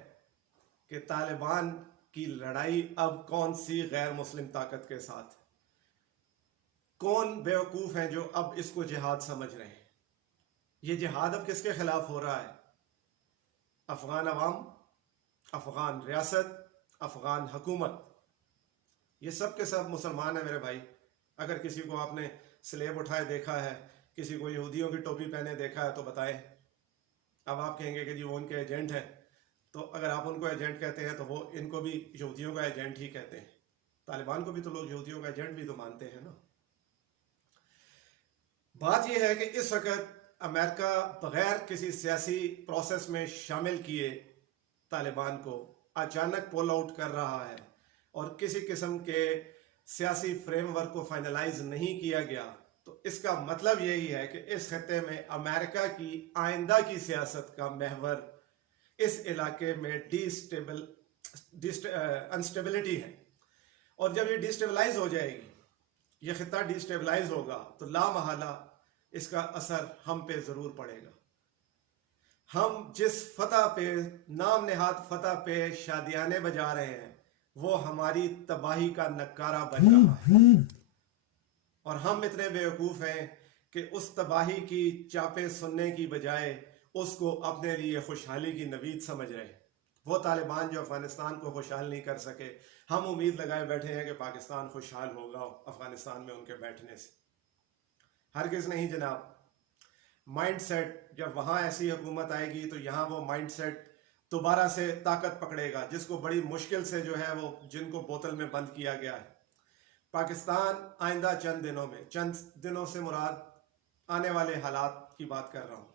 کہ طالبان کی لڑائی اب کون سی غیر مسلم طاقت کے ساتھ؟ کون بیوقوف ہیں جو اب اس کو جہاد سمجھ رہے ہیں؟ یہ جہاد اب کس کے خلاف ہو رہا ہے؟ افغان عوام، افغان ریاست، افغان حکومت، یہ سب کے سب مسلمان ہیں میرے بھائی۔ اگر کسی کو آپ نے سلیب اٹھائے دیکھا ہے، کسی کو یہودیوں کی ٹوپی پہنے دیکھا ہے تو بتائیں۔ اب آپ کہیں گے کہ جی وہ ان کے ایجنٹ ہیں، تو اگر آپ ان کو ایجنٹ کہتے ہیں تو وہ ان کو بھی یہودیوں کا ایجنٹ ہی کہتے ہیں۔ طالبان کو بھی تو لوگ یہودیوں کا ایجنٹ بھی تو مانتے ہیں نا۔ بات یہ ہے کہ اس وقت امریکہ بغیر کسی سیاسی پروسیس میں شامل کیے طالبان کو اچانک پول آؤٹ کر رہا ہے، اور کسی قسم کے سیاسی فریم ورک کو فائنلائز نہیں کیا گیا، تو اس کا مطلب یہی ہے کہ اس خطے میں امریکہ کی آئندہ کی سیاست کا محور اس علاقے میں انسٹیبلٹی ہے، اور جب یہ ڈیسٹیبلائز ہو جائے گی، یہ خطہ ڈیسٹیبلائز ہوگا، تو لا محالہ اس کا اثر ہم پہ ضرور پڑے گا۔ ہم جس فتح پہ، نام نہاد فتح پہ شادیانے بجا رہے ہیں، وہ ہماری تباہی کا نکارہ بن رہا ہے، اور ہم اتنے بیوقوف ہیں کہ اس تباہی کی چاپیں سننے کی بجائے اس کو اپنے لیے خوشحالی کی نوید سمجھ رہے ہیں۔ وہ طالبان جو افغانستان کو خوشحال نہیں کر سکے، ہم امید لگائے بیٹھے ہیں کہ پاکستان خوشحال ہوگا افغانستان میں ان کے بیٹھنے سے۔ ہرگز نہیں جناب۔ مائنڈ سیٹ، جب وہاں ایسی حکومت آئے گی تو یہاں وہ مائنڈ سیٹ دوبارہ سے طاقت پکڑے گا، جس کو بڑی مشکل سے جو ہے وہ جن کو بوتل میں بند کیا گیا ہے۔ پاکستان آئندہ چند دنوں سے مراد آنے والے حالات کی بات کر رہا ہوں،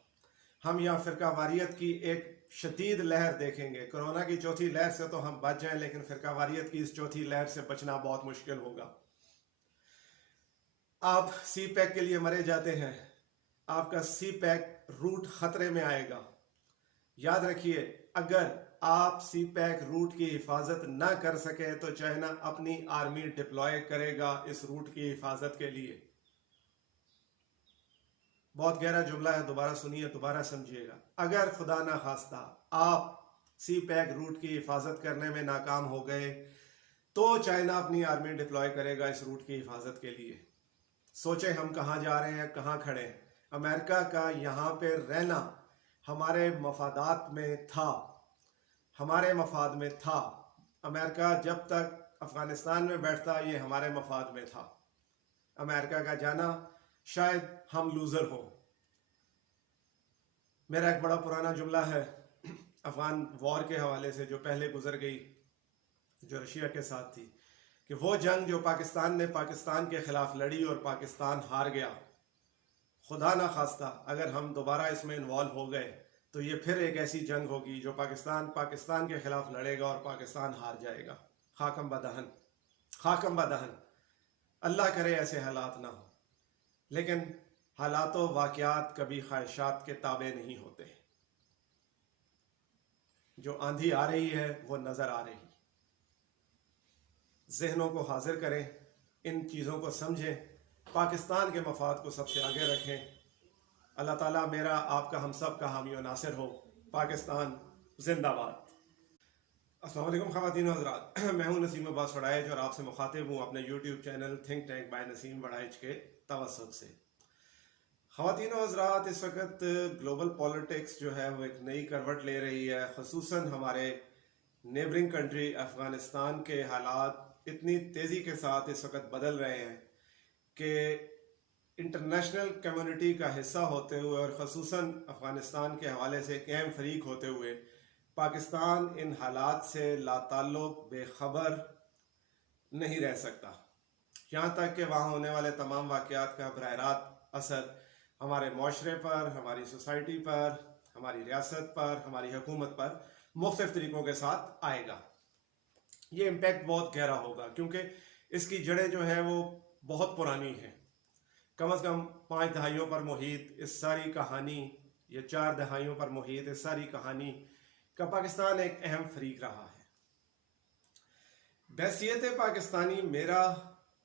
ہم یہاں فرقہ واریت کی ایک شدید لہر دیکھیں گے۔ کرونا کی چوتھی لہر سے تو ہم بچ جائیں، لیکن فرقہ واریت کی اس چوتھی لہر سے بچنا بہت مشکل ہوگا۔ آپ سی پیک کے لیے مرے جاتے ہیں، آپ کا سی پیک روٹ خطرے میں آئے گا۔ یاد رکھیے، اگر آپ سی پیک روٹ کی حفاظت نہ کر سکے تو چائنا اپنی آرمی ڈپلوائے کرے گا اس روٹ کی حفاظت کے لیے۔ بہت گہرا جملہ ہے، دوبارہ سنیے، دوبارہ سمجھیے گا۔ اگر خدا نہ خواستہ آپ سی پیک روٹ کی حفاظت کرنے میں ناکام ہو گئے تو چائنا اپنی آرمی ڈپلوائے کرے گا اس روٹ کی حفاظت کے لیے۔ سوچیں ہم کہاں جا رہے ہیں، کہاں کھڑے ہیں۔ امریکہ کا یہاں پہ رہنا ہمارے مفادات میں تھا، ہمارے مفاد میں تھا۔ امریکہ جب تک افغانستان میں بیٹھتا یہ ہمارے مفاد میں تھا۔ امریکہ کا جانا شاید ہم لوزر ہو۔ میرا ایک بڑا پرانا جملہ ہے افغان وار کے حوالے سے جو پہلے گزر گئی، جو رشیا کے ساتھ تھی، کہ وہ جنگ جو پاکستان نے پاکستان کے خلاف لڑی اور پاکستان ہار گیا، خدا نہ خواستہ اگر ہم دوبارہ اس میں انوالو ہو گئے تو یہ پھر ایک ایسی جنگ ہوگی جو پاکستان کے خلاف لڑے گا اور پاکستان ہار جائے گا۔ خاکم بدہن، خاکم بدہن۔ اللہ کرے ایسے حالات نہ ہو، لیکن حالات و واقعات کبھی خواہشات کے تابع نہیں ہوتے۔ جو آندھی آ رہی ہے وہ نظر آ رہی۔ ذہنوں کو حاضر کریں، ان چیزوں کو سمجھیں، پاکستان کے مفاد کو سب سے آگے رکھیں۔ اللہ تعالیٰ میرا، آپ کا، ہم سب کا حامی و ناصر ہو۔ پاکستان زندہ باد۔ السلام علیکم خواتین و حضرات، میں ہوں نسیم عباس وڑائچ اور آپ سے مخاطب ہوں اپنے YouTube channel think tank by Naseem Waraich کے توسط سے۔ خواتین و حضرات، اس وقت گلوبل پولیٹکس جو ہے وہ ایک نئی کروٹ لے رہی ہے، خصوصاً ہمارے نیبرنگ کنٹری افغانستان کے حالات اتنی تیزی کے ساتھ اس وقت بدل رہے ہیں کہ انٹرنیشنل کمیونٹی کا حصہ ہوتے ہوئے اور خصوصاً افغانستان کے حوالے سے ایک اہم فریق ہوتے ہوئے پاکستان ان حالات سے لا تعلق بے خبر نہیں رہ سکتا، یہاں تک کہ وہاں ہونے والے تمام واقعات کا براہ راست اثر ہمارے معاشرے پر، ہماری سوسائٹی پر، ہماری ریاست پر، ہماری حکومت پر مختلف طریقوں کے ساتھ آئے گا۔ یہ امپیکٹ بہت گہرا ہوگا کیونکہ اس کی جڑیں جو ہیں وہ بہت پرانی ہیں، کم از کم 5 دہائیوں پر محیط اس ساری کہانی، یا 4 دہائیوں پر محیط اس ساری کہانی کا پاکستان ایک اہم فریق رہا ہے۔ بحیثیت پاکستانی میرا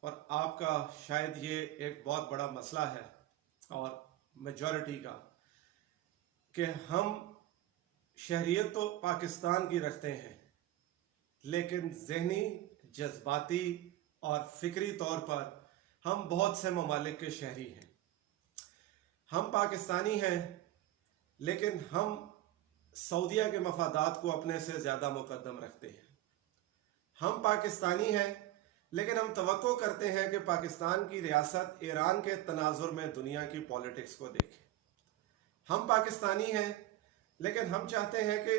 اور آپ کا شاید یہ ایک بہت بڑا مسئلہ ہے، اور میجورٹی کا، کہ ہم شہریت تو پاکستان کی رکھتے ہیں لیکن ذہنی، جذباتی اور فکری طور پر ہم بہت سے ممالک کے شہری ہیں۔ ہم پاکستانی ہیں لیکن ہم سعودیہ کے مفادات کو اپنے سے زیادہ مقدم رکھتے ہیں۔ ہم پاکستانی ہیں لیکن ہم توقع کرتے ہیں کہ پاکستان کی ریاست ایران کے تناظر میں دنیا کی پولیٹکس کو دیکھے۔ ہم پاکستانی ہیں لیکن ہم چاہتے ہیں کہ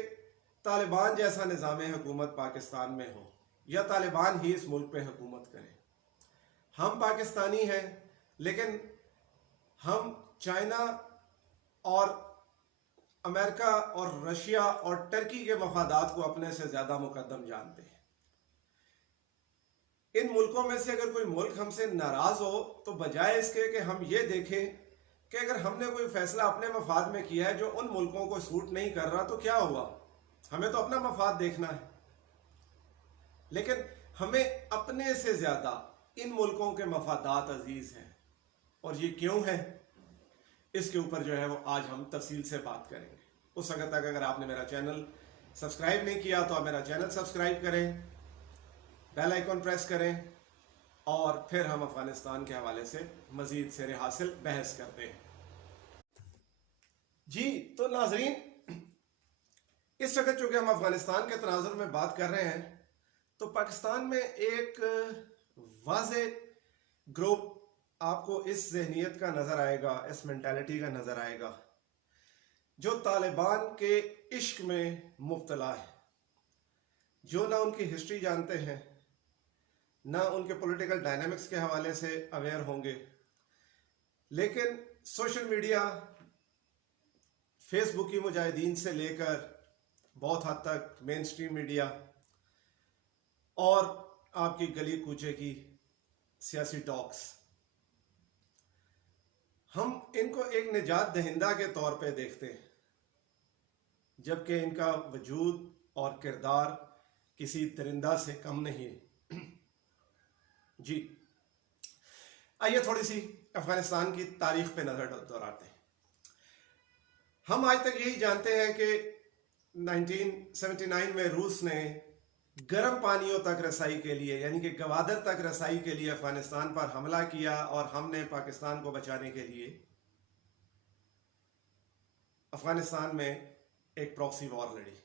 طالبان جیسا نظام حکومت پاکستان میں ہو، یا طالبان ہی اس ملک پہ حکومت کرے۔ ہم پاکستانی ہیں لیکن ہم چائنا اور امریکہ اور رشیا اور ترکی کے مفادات کو اپنے سے زیادہ مقدم جانتے ہیں۔ ان ملکوں میں سے اگر کوئی ملک ہم سے ناراض ہو تو بجائے اس کے کہ ہم یہ دیکھیں کہ اگر ہم نے کوئی فیصلہ اپنے مفاد میں کیا ہے جو ان ملکوں کو سوٹ نہیں کر رہا تو کیا ہوا، ہمیں تو اپنا مفاد دیکھنا ہے۔ لیکن ہمیں اپنے سے زیادہ ان ملکوں کے مفادات عزیز ہیں، اور یہ کیوں ہے، اس کے اوپر جو ہے وہ آج ہم تفصیل سے بات کریں گے۔ اس وقت تک اگر آپ نے میرا چینل سبسکرائب نہیں کیا تو آپ میرا چینل سبسکرائب کریں، بیل آئیکن پریس کریں، اور پھر ہم افغانستان کے حوالے سے مزید سیر حاصل بحث کرتے ہیں۔ جی تو ناظرین، اس وقت چونکہ ہم افغانستان کے تناظر میں بات کر رہے ہیں تو پاکستان میں ایک واضح گروپ آپ کو اس ذہنیت کا نظر آئے گا، اس مینٹالٹی کا نظر آئے گا، جو طالبان کے عشق میں مبتلا ہے، جو نہ ان کی ہسٹری جانتے ہیں، نہ ان کے پولیٹیکل ڈائنامکس کے حوالے سے اویئر ہوں گے، لیکن سوشل میڈیا، فیس بک کی مجاہدین سے لے کر بہت حد تک مین سٹریم میڈیا اور آپ کی گلی کوچے کی سیاسی ٹاکس، ہم ان کو ایک نجات دہندہ کے طور پہ دیکھتے ہیں، جبکہ ان کا وجود اور کردار کسی درندہ سے کم نہیں ہے۔ جی آئیے تھوڑی سی افغانستان کی تاریخ پہ نظر دوڑاتے ہیں۔ ہم آج تک یہی جانتے ہیں کہ 1979 میں روس نے گرم پانیوں تک رسائی کے لیے، یعنی کہ گوادر تک رسائی کے لیے افغانستان پر حملہ کیا، اور ہم نے پاکستان کو بچانے کے لیے افغانستان میں ایک پراکسی وار لڑی۔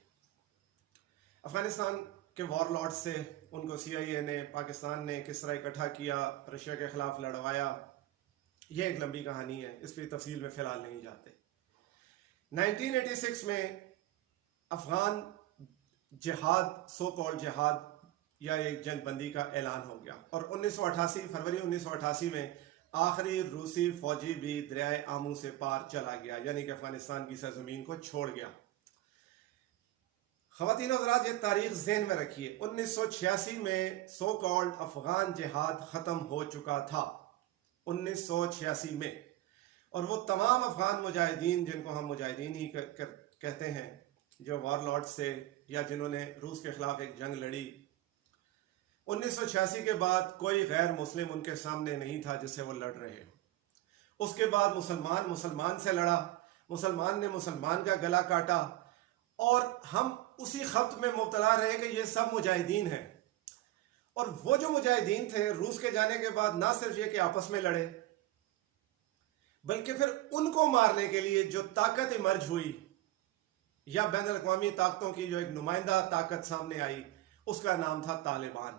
افغانستان کے وار لارڈ سے ان کو سی آئی اے نے، پاکستان نے کس طرح اکٹھا کیا، رشیا کے خلاف لڑوایا، یہ ایک لمبی کہانی ہے، اس پہ تفصیل میں فی الحال نہیں جاتے۔ 1986 میں افغان جہاد، سو کال جہاد یا ایک جنگ بندی کا اعلان ہو گیا، اور فروری 1988 میں آخری روسی فوجی بھی دریائے آمو سے پار چلا گیا، یعنی کہ افغانستان کی سرزمین کو چھوڑ گیا۔ خواتین و حضرات، یہ تاریخ ذہن میں رکھیے، 1986 میں سو کالڈ افغان جہاد ختم ہو چکا تھا، 1986 میں، اور وہ تمام افغان مجاہدین، جن کو ہم مجاہدین ہی کہتے ہیں، جو وار لارڈ سے یا جنہوں نے روس کے خلاف ایک جنگ لڑی، 1986 کے بعد کوئی غیر مسلم ان کے سامنے نہیں تھا جس سے وہ لڑ رہے ہو۔ اس کے بعد مسلمان سے لڑا، مسلمان نے مسلمان کا گلا کاٹا، اور ہم اسی خبط میں مبتلا رہے کہ یہ سب مجاہدین ہیں۔ اور وہ جو مجاہدین تھے، روس کے جانے کے بعد نہ صرف یہ کہ آپس میں لڑے، بلکہ پھر ان کو مارنے کے لیے جو طاقت ایمرج ہوئی، یا بین الاقوامی طاقتوں کی جو ایک نمائندہ طاقت سامنے آئی، اس کا نام تھا طالبان۔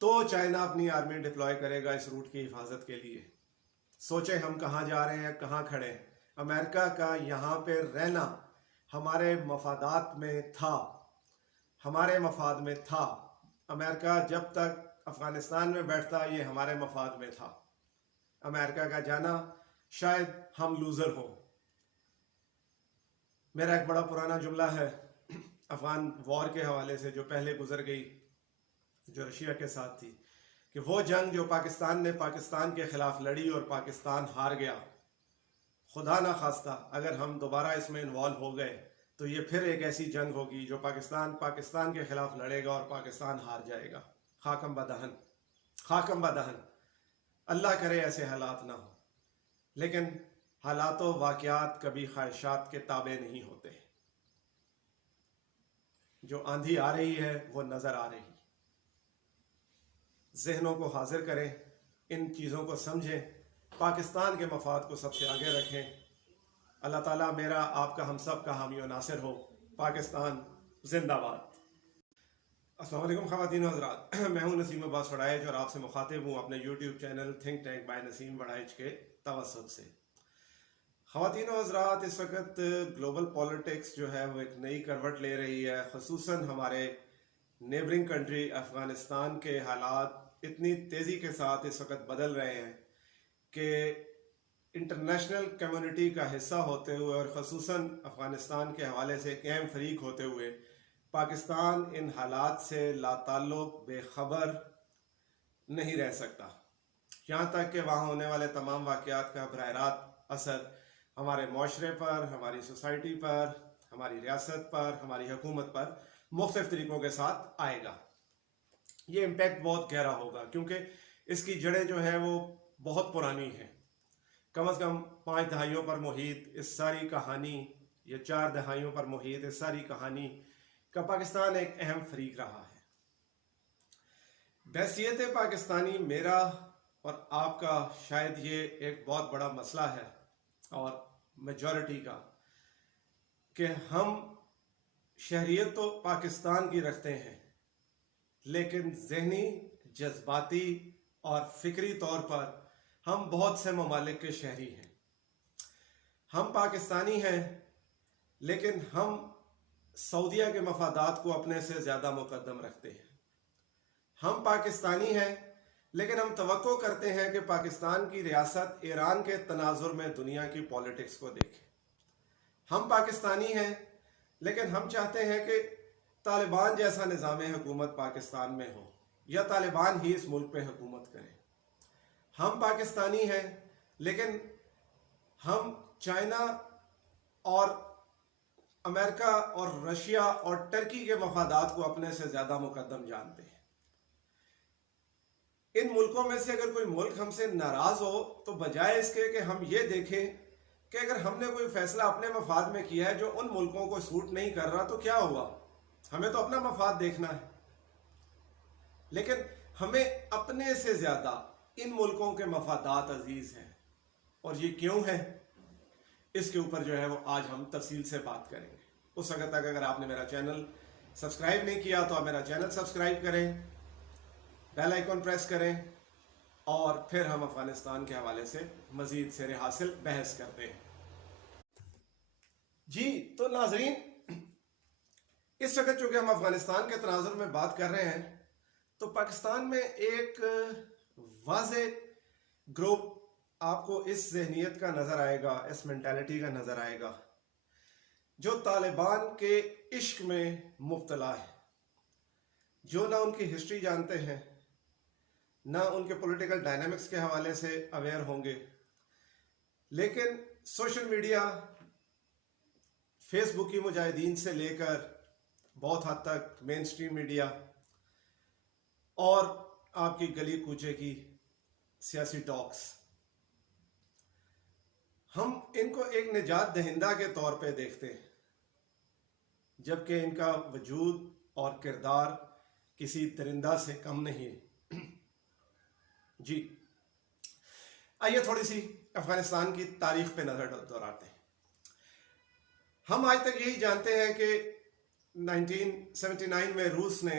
تو چائنا اپنی آرمی ڈپلوائے کرے گا اس روٹ کی حفاظت کے لیے. سوچیں ہم کہاں جا رہے ہیں, کہاں کھڑے ہیں. امریکہ کا یہاں پہ رہنا ہمارے مفادات میں تھا, ہمارے مفاد میں تھا. امریکہ جب تک افغانستان میں بیٹھتا یہ ہمارے مفاد میں تھا. امریکہ کا جانا شاید ہم لوزر ہوں. میرا ایک بڑا پرانا جملہ ہے افغان وار کے حوالے سے جو پہلے گزر گئی, جو رشیا کے ساتھ تھی, کہ وہ جنگ جو پاکستان نے پاکستان کے خلاف لڑی اور پاکستان ہار گیا, خدا نہ خواستہ اگر ہم دوبارہ اس میں انوالو ہو گئے تو یہ پھر ایک ایسی جنگ ہوگی جو پاکستان کے خلاف لڑے گا اور پاکستان ہار جائے گا. خاکم بدہن, خاکم بدہن. اللہ کرے ایسے حالات نہ ہو, لیکن حالات و واقعات کبھی خواہشات کے تابع نہیں ہوتے. جو آندھی آ رہی ہے وہ نظر آ رہی. ذہنوں کو حاضر کریں, ان چیزوں کو سمجھیں, پاکستان کے مفاد کو سب سے آگے رکھیں. اللہ تعالیٰ میرا آپ کا ہم سب کا حامی و ناصر ہو. پاکستان زندہ باد. السلام علیکم خواتین و حضرات, میں ہوں نسیم عباس وڑائچ اور آپ سے مخاطب ہوں اپنے YouTube channel think tank by Naseem Waraich کے توسط سے. خواتین و حضرات, اس وقت گلوبل پالیٹکس جو ہے وہ ایک نئی کروٹ لے رہی ہے. خصوصاً ہمارے نیبرنگ کنٹری افغانستان کے حالات اتنی تیزی کے ساتھ اس وقت بدل رہے ہیں کہ انٹرنیشنل کمیونٹی کا حصہ ہوتے ہوئے اور خصوصاً افغانستان کے حوالے سے ایک اہم فریق ہوتے ہوئے پاکستان ان حالات سے لا تعلق بے خبر نہیں رہ سکتا. یہاں تک کہ وہاں ہونے والے تمام واقعات کا براہ راست اثر ہمارے معاشرے پر, ہماری سوسائٹی پر, ہماری ریاست پر, ہماری حکومت پر مختلف طریقوں کے ساتھ آئے گا. یہ امپیکٹ بہت گہرا ہوگا کیونکہ اس کی جڑیں جو ہیں وہ بہت پرانی ہیں. کم از کم 5 دہائیوں پر محیط اس ساری کہانی, یا 4 دہائیوں پر محیط اس ساری کہانی کا پاکستان ایک اہم فریق رہا ہے. بحیثیت پاکستانی میرا اور آپ کا شاید یہ ایک بہت بڑا مسئلہ ہے اور میجورٹی کا, کہ ہم شہریت تو پاکستان کی رکھتے ہیں لیکن ذہنی, جذباتی اور فکری طور پر ہم بہت سے ممالک کے شہری ہیں. ہم پاکستانی ہیں لیکن ہم سعودیہ کے مفادات کو اپنے سے زیادہ مقدم رکھتے ہیں. ہم پاکستانی ہیں لیکن ہم توقع کرتے ہیں کہ پاکستان کی ریاست ایران کے تناظر میں دنیا کی پالیٹکس کو دیکھے. ہم پاکستانی ہیں لیکن ہم چاہتے ہیں کہ طالبان جیسا نظام حکومت پاکستان میں ہو یا طالبان ہی اس ملک پہ حکومت کرے. ہم پاکستانی ہیں لیکن ہم چائنا اور امریکہ اور رشیا اور ٹرکی کے مفادات کو اپنے سے زیادہ مقدم جانتے ہیں. ان ملکوں میں سے اگر کوئی ملک ہم سے ناراض ہو تو بجائے اس کے کہ ہم یہ دیکھیں کہ اگر ہم نے کوئی فیصلہ اپنے مفاد میں کیا ہے جو ان ملکوں کو سوٹ نہیں کر رہا تو کیا ہوا, ہمیں تو اپنا مفاد دیکھنا ہے. لیکن ہمیں اپنے سے زیادہ ان ملکوں کے مفادات عزیز ہیں. اور یہ کیوں ہے, اس کے اوپر جو ہے وہ آج ہم تفصیل سے بات کریں گے. اس وقت تک اگر آپ نے میرا چینل سبسکرائب نہیں کیا تو آپ میرا چینل سبسکرائب کریں, بیل آئیکن پریس کریں, اور پھر ہم افغانستان کے حوالے سے مزید سیر حاصل بحث کرتے ہیں. جی تو ناظرین, اس وقت چونکہ ہم افغانستان کے تناظر میں بات کر رہے ہیں تو پاکستان میں ایک واضح گروپ آپ کو اس ذہنیت کا نظر آئے گا, اس مینٹالٹی کا نظر آئے گا, جو طالبان کے عشق میں مبتلا ہے, جو نہ ان کی ہسٹری جانتے ہیں, نہ ان کے پولیٹیکل ڈائنامکس کے حوالے سے اویئر ہوں گے, لیکن سوشل میڈیا, فیس بک کی مجاہدین سے لے کر بہت حد تک مین سٹریم میڈیا اور آپ کی گلی کوچے کی سیاسی ٹاکس, ہم ان کو ایک نجات دہندہ کے طور پہ دیکھتے ہیں, جبکہ ان کا وجود اور کردار کسی درندہ سے کم نہیں ہے. جی آئیے تھوڑی سی افغانستان کی تاریخ پہ نظر دوڑاتے ہیں. ہم آج تک یہی جانتے ہیں کہ 1979 میں روس نے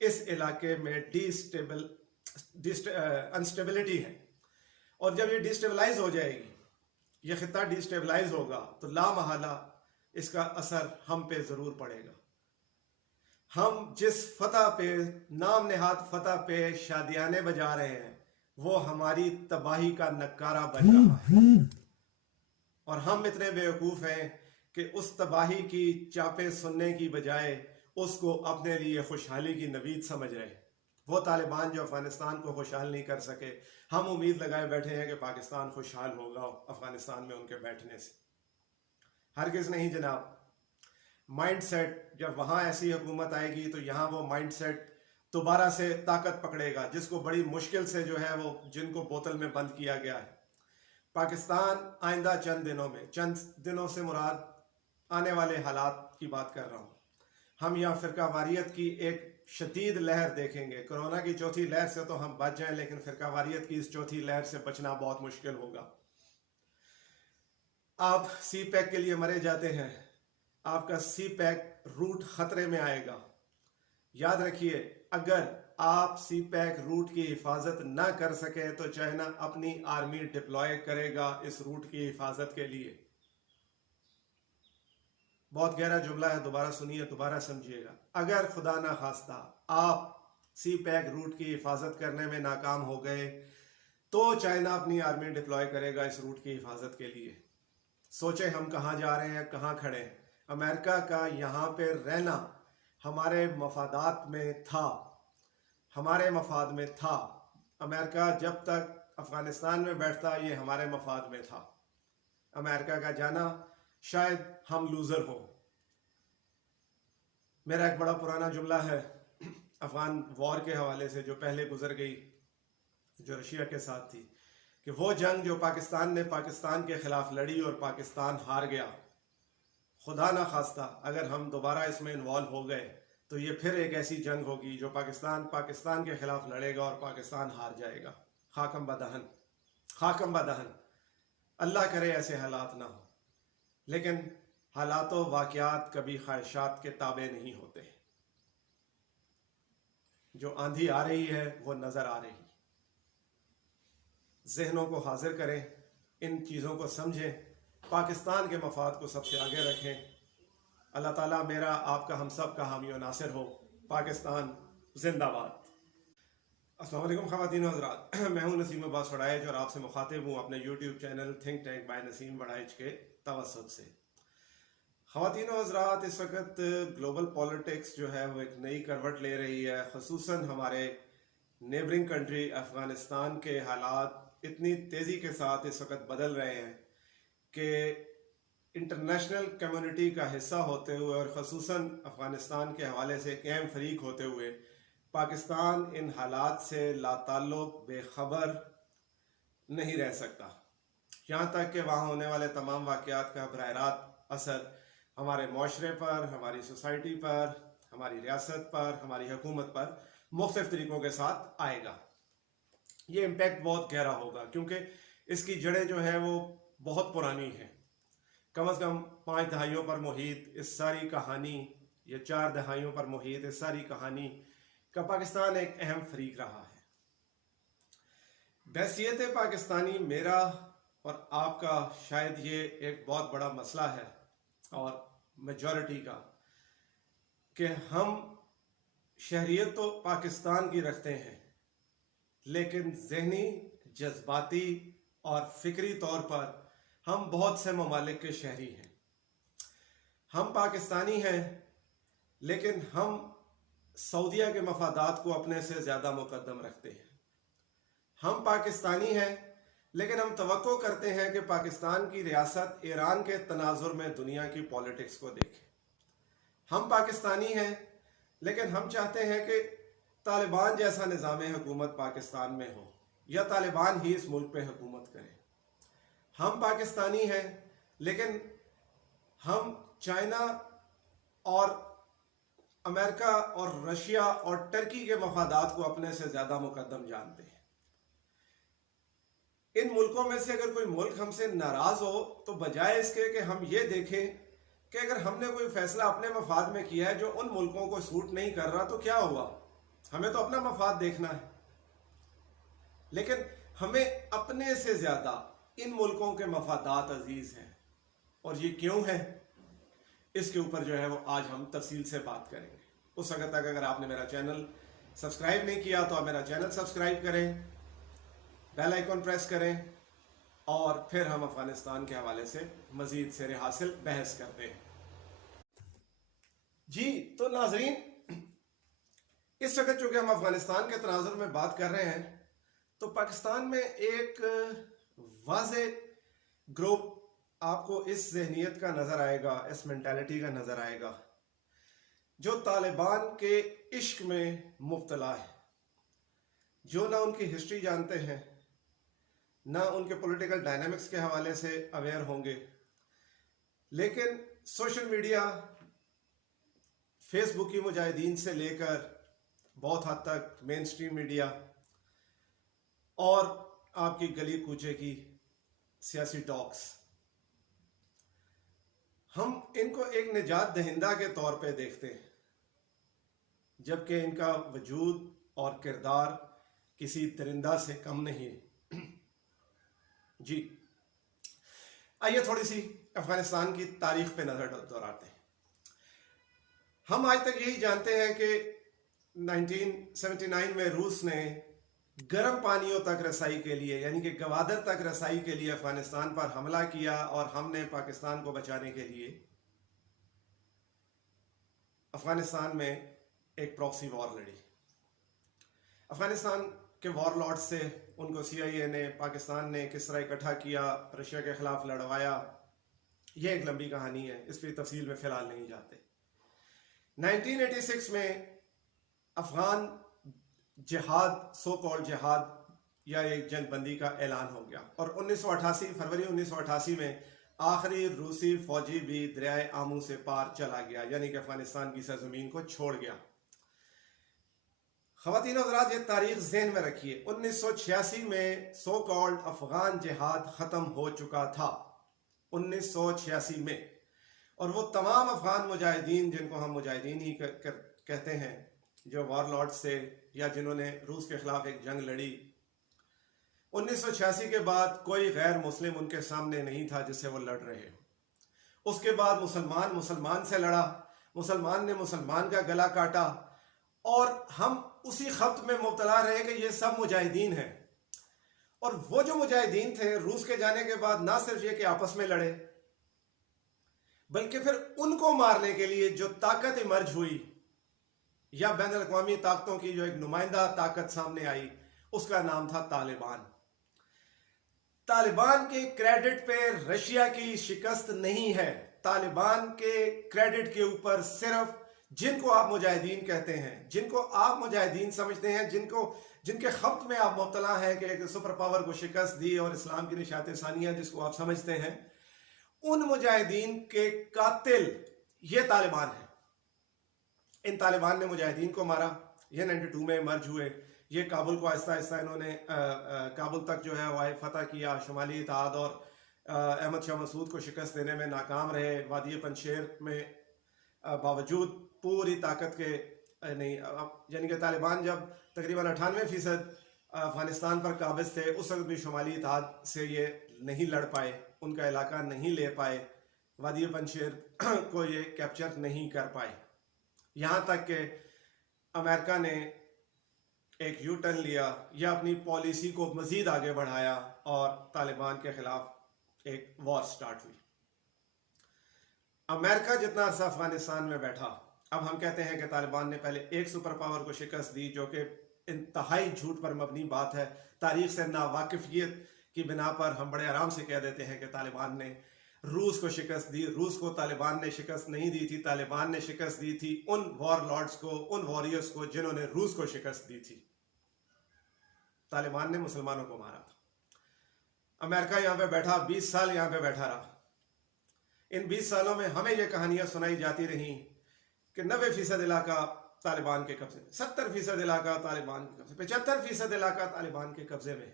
اس علاقے میں انسٹیبلٹی ہے، اور جب یہ ڈیسٹیبلائز ہو جائے گی، یہ خطہ ڈیسٹیبلائز ہوگا، تو لا محالہ اس کا اثر ہم پہ ضرور پڑے گا۔ ہم جس فتح پہ، نام نہاد فتح پہ شادیانے بجا رہے ہیں، وہ ہماری تباہی کا نکارہ بن رہا ہے، اور ہم اتنے بیوقوف ہیں کہ اس تباہی کی چاپیں سننے کی بجائے اس کو اپنے لیے خوشحالی کی نوید سمجھ رہے ہیں۔ وہ طالبان جو افغانستان کو خوشحال نہیں کر سکے، ہم امید لگائے بیٹھے ہیں کہ پاکستان خوشحال ہوگا افغانستان میں ان کے بیٹھنے سے۔ ہرگز نہیں جناب۔ مائنڈ سیٹ، جب وہاں ایسی حکومت آئے گی تو یہاں وہ مائنڈ سیٹ دوبارہ سے طاقت پکڑے گا، جس کو بڑی مشکل سے جو ہے وہ جن کو بوتل میں بند کیا گیا ہے۔ پاکستان آئندہ چند دنوں سے مراد آنے والے حالات کی بات کر رہا ہوں، ہم یہاں فرقہ واریت کی ایک شدید لہر دیکھیں گے۔ کرونا کی چوتھی لہر سے تو ہم بچ جائیں، لیکن فرقہ واریت کی اس چوتھی لہر سے بچنا بہت مشکل ہوگا۔ آپ سی پیک کے لیے مرے جاتے ہیں، آپ کا سی پیک روٹ خطرے میں آئے گا۔ یاد رکھیے، اگر آپ سی پیک روٹ کی حفاظت نہ کر سکے تو چائنا اپنی آرمی ڈپلوائے کرے گا اس روٹ کی حفاظت کے لیے۔ بہت گہرا جملہ ہے، دوبارہ سنیے، دوبارہ سمجھیے گا۔ اگر خدا نہ خواستہ آپ سی پیک روٹ کی حفاظت کرنے میں ناکام ہو گئے تو چائنا اپنی آرمی ڈپلوائے کرے گا اس روٹ کی حفاظت کے لیے۔ سوچیں ہم کہاں جا رہے ہیں، کہاں کھڑے ہیں۔ امریکہ کا یہاں پہ رہنا ہمارے مفادات میں تھا، ہمارے مفاد میں تھا۔ امریکہ جب تک افغانستان میں بیٹھتا یہ ہمارے مفاد میں تھا۔ امریکہ کا جانا شاید ہم لوزر ہوں۔ میرا ایک بڑا پرانا جملہ ہے افغان وار کے حوالے سے، جو پہلے گزر گئی، جو رشیا کے ساتھ تھی، کہ وہ جنگ جو پاکستان نے پاکستان کے خلاف لڑی اور پاکستان ہار گیا، خدا نہ خواستہ اگر ہم دوبارہ اس میں انوالو ہو گئے تو یہ پھر ایک ایسی جنگ ہوگی جو پاکستان کے خلاف لڑے گا اور پاکستان ہار جائے گا۔ خاکم بدہن، خاکم بدہن۔ اللہ کرے ایسے حالات نہ ہو، لیکن حالات و واقعات کبھی خواہشات کے تابع نہیں ہوتے۔ جو آندھی آ رہی ہے وہ نظر آ رہی۔ ذہنوں کو حاضر کریں، ان چیزوں کو سمجھیں، پاکستان کے مفاد کو سب سے آگے رکھیں۔ اللہ تعالیٰ میرا، آپ کا، ہم سب کا حامی و ناصر ہو۔ پاکستان زندہ باد۔ السلام علیکم خواتین و حضرات، میں ہوں نسیم عباس وڑائچ اور آپ سے مخاطب ہوں اپنے YouTube channel think tank by Naseem Waraich کے توسط سے۔ خواتین و حضرات، اس وقت گلوبل پالیٹکس جو ہے وہ ایک نئی کروٹ لے رہی ہے، خصوصاً ہمارے نیبرنگ کنٹری افغانستان کے حالات اتنی تیزی کے ساتھ اس وقت بدل رہے ہیں کہ انٹرنیشنل کمیونٹی کا حصہ ہوتے ہوئے اور خصوصاً افغانستان کے حوالے سے ایک اہم فریق ہوتے ہوئے پاکستان ان حالات سے لا تعلق، بے خبر نہیں رہ سکتا، یہاں تک کہ وہاں ہونے والے تمام واقعات کا براہ راست اثر ہمارے معاشرے پر، ہماری سوسائٹی پر، ہماری ریاست پر، ہماری حکومت پر مختلف طریقوں کے ساتھ آئے گا۔ یہ امپیکٹ بہت گہرا ہوگا کیونکہ اس کی جڑیں جو ہیں وہ بہت پرانی ہیں، کم از کم 5 دہائیوں پر محیط اس ساری کہانی، یا 4 دہائیوں پر محیط اس ساری کہانی کا پاکستان ایک اہم فریق رہا ہے۔ بحیثیت پاکستانی میرا اور آپ کا شاید یہ ایک بہت بڑا مسئلہ ہے، اور میجورٹی کا، کہ ہم شہریت تو پاکستان کی رکھتے ہیں لیکن ذہنی، جذباتی اور فکری طور پر ہم بہت سے ممالک کے شہری ہیں۔ ہم پاکستانی ہیں لیکن ہم سعودیہ کے مفادات کو اپنے سے زیادہ مقدم رکھتے ہیں۔ ہم پاکستانی ہیں لیکن ہم توقع کرتے ہیں کہ پاکستان کی ریاست ایران کے تناظر میں دنیا کی پالیٹکس کو دیکھے۔ ہم پاکستانی ہیں لیکن ہم چاہتے ہیں کہ طالبان جیسا نظام حکومت پاکستان میں ہو، یا طالبان ہی اس ملک پہ حکومت کرے۔ ہم پاکستانی ہیں لیکن ہم چائنا اور امریکہ اور رشیا اور ترکی کے مفادات کو اپنے سے زیادہ مقدم جانتے ہیں۔ ان ملکوں میں سے اگر کوئی ملک ہم سے ناراض ہو تو بجائے اس کے کہ ہم یہ دیکھیں کہ اگر ہم نے کوئی فیصلہ اپنے مفاد میں کیا ہے جو ان ملکوں کو سوٹ نہیں کر رہا تو کیا ہوا، ہمیں تو اپنا مفاد دیکھنا ہے، لیکن ہمیں اپنے سے زیادہ ان ملکوں کے مفادات عزیز ہیں، اور یہ کیوں ہے، اس کے اوپر جو ہے وہ آج ہم تفصیل سے بات کریں گے۔ اس وقت تک اگر آپ نے میرا چینل سبسکرائب نہیں کیا تو آپ میرا چینل سبسکرائب کریں، بیل آئیکن پریس کریں، اور پھر ہم افغانستان کے حوالے سے مزید سیر حاصل بحث کرتے ہیں۔ جی تو ناظرین، اس وقت چونکہ ہم افغانستان کے تناظر میں بات کر رہے ہیں، تو پاکستان میں ایک واضح گروپ آپ کو اس ذہنیت کا نظر آئے گا، اس مینٹالٹی کا نظر آئے گا، جو طالبان کے عشق میں مبتلا ہے، جو نہ ان کی ہسٹری جانتے ہیں، نہ ان کے پولیٹیکل ڈائنامکس کے حوالے سے اویئر ہوں گے، لیکن سوشل میڈیا، فیس بک کی مجاہدین سے لے کر بہت حد تک مین سٹریم میڈیا اور آپ کی گلی کوچے کی سیاسی ٹاکس، ہم ان کو ایک نجات دہندہ کے طور پہ دیکھتے ہیں، جبکہ ان کا وجود اور کردار کسی درندہ سے کم نہیں ہے۔ جی آئیے تھوڑی سی افغانستان کی تاریخ پہ نظر دوڑاتے ہیں۔ ہم آج تک یہی جانتے ہیں کہ 1979 میں روس نے گرم پانیوں تک رسائی کے لیے، یعنی کہ گوادر تک رسائی کے لیے افغانستان پر حملہ کیا، اور ہم نے پاکستان کو بچانے کے لیے افغانستان میں ایک پراکسی وار لڑی۔ افغانستان کے وار لارڈ سے ان کو سی آئی اے نے، پاکستان نے کس طرح اکٹھا کیا، رشیا کے خلاف لڑوایا، یہ ایک لمبی کہانی ہے، اس پہ تفصیل میں فی الحال نہیں جاتے۔ 1986 میں افغان جہاد، سو کال جہاد یا ایک جنگ بندی کا اعلان ہو گیا، اور فروری 1988 میں آخری روسی فوجی بھی دریائے آمو سے پار چلا گیا، یعنی کہ افغانستان کی سرزمین کو چھوڑ گیا۔ خواتین و حضرات، یہ تاریخ ذہن میں رکھیے، 1986 میں سو کالڈ افغان جہاد ختم ہو چکا تھا، 1986 میں، اور وہ تمام افغان مجاہدین، جن کو ہم مجاہدین ہی کہتے ہیں، جو وار لارڈ سے یا جنہوں نے روس کے خلاف ایک جنگ لڑی، 1986 کے بعد کوئی غیر مسلم ان کے سامنے نہیں تھا جس سے وہ لڑ رہے ہو۔ اس کے بعد مسلمان سے لڑا، مسلمان نے مسلمان کا گلا کاٹا، اور ہم اسی خبط میں مبتلا رہے کہ یہ سب مجاہدین ہیں۔ اور وہ جو مجاہدین تھے، روس کے جانے کے بعد نہ صرف یہ کہ آپس میں لڑے، بلکہ پھر ان کو مارنے کے لیے جو طاقت ایمرج ہوئی، یا بین الاقوامی طاقتوں کی جو ایک نمائندہ طاقت سامنے آئی، اس کا نام تھا طالبان۔ طالبان کے کریڈٹ پہ رشیا کی شکست نہیں ہے، طالبان کے کریڈٹ کے اوپر صرف جن کو آپ مجاہدین کہتے ہیں، جن کو آپ مجاہدین سمجھتے ہیں، جن کے خبط میں آپ مبتلا ہیں کہ ایک سپر پاور کو شکست دی اور اسلام کی نشات ثانیہ جس کو آپ سمجھتے ہیں، ان مجاہدین کے قاتل یہ طالبان ہیں۔ ان طالبان نے مجاہدین کو مارا، یہ 92 میں مرج ہوئے، یہ کابل کو آہستہ آہستہ انہوں نے کابل تک جو ہے وہ فتح کیا، شمالی اتحاد اور احمد شاہ مسعود کو شکست دینے میں ناکام رہے، وادی پنشیر میں باوجود پوری طاقت کے نہیں، یعنی کہ طالبان جب تقریباً 98% افغانستان پر قابض تھے، اس وقت بھی شمالی اتحاد سے یہ نہیں لڑ پائے، ان کا علاقہ نہیں لے پائے، وادی پنشیر کو یہ کیپچر نہیں کر پائے، یہاں تک کہ امریکہ نے ایک یو ٹرن لیا یا اپنی پالیسی کو مزید آگے بڑھایا، اور طالبان کے خلاف ایک وار سٹارٹ ہوئی۔ امریکہ جتنا عرصہ افغانستان میں بیٹھا، اب ہم کہتے ہیں کہ طالبان نے پہلے ایک سپر پاور کو شکست دی، جو کہ انتہائی جھوٹ پر مبنی بات ہے۔ تاریخ سے ناواقفیت کی بنا پر ہم بڑے آرام سے کہہ دیتے ہیں کہ طالبان نے روس کو شکست دی۔ روس کو طالبان نے شکست نہیں دی تھی، طالبان نے شکست دی تھی ان وار لارڈز کو، ان واریئرز کو جنہوں نے روس کو شکست دی تھی۔ طالبان نے مسلمانوں کو مارا تھا۔ امریکہ یہاں پہ بیٹھا، 20 سال یہاں پہ بیٹھا رہا۔ ان 20 سالوں میں ہمیں یہ کہانیاں سنائی جاتی رہیں کہ 90% علاقہ طالبان کے قبضے میں، 70% علاقہ طالبان کے قبضے، 75% علاقہ طالبان کے قبضے میں۔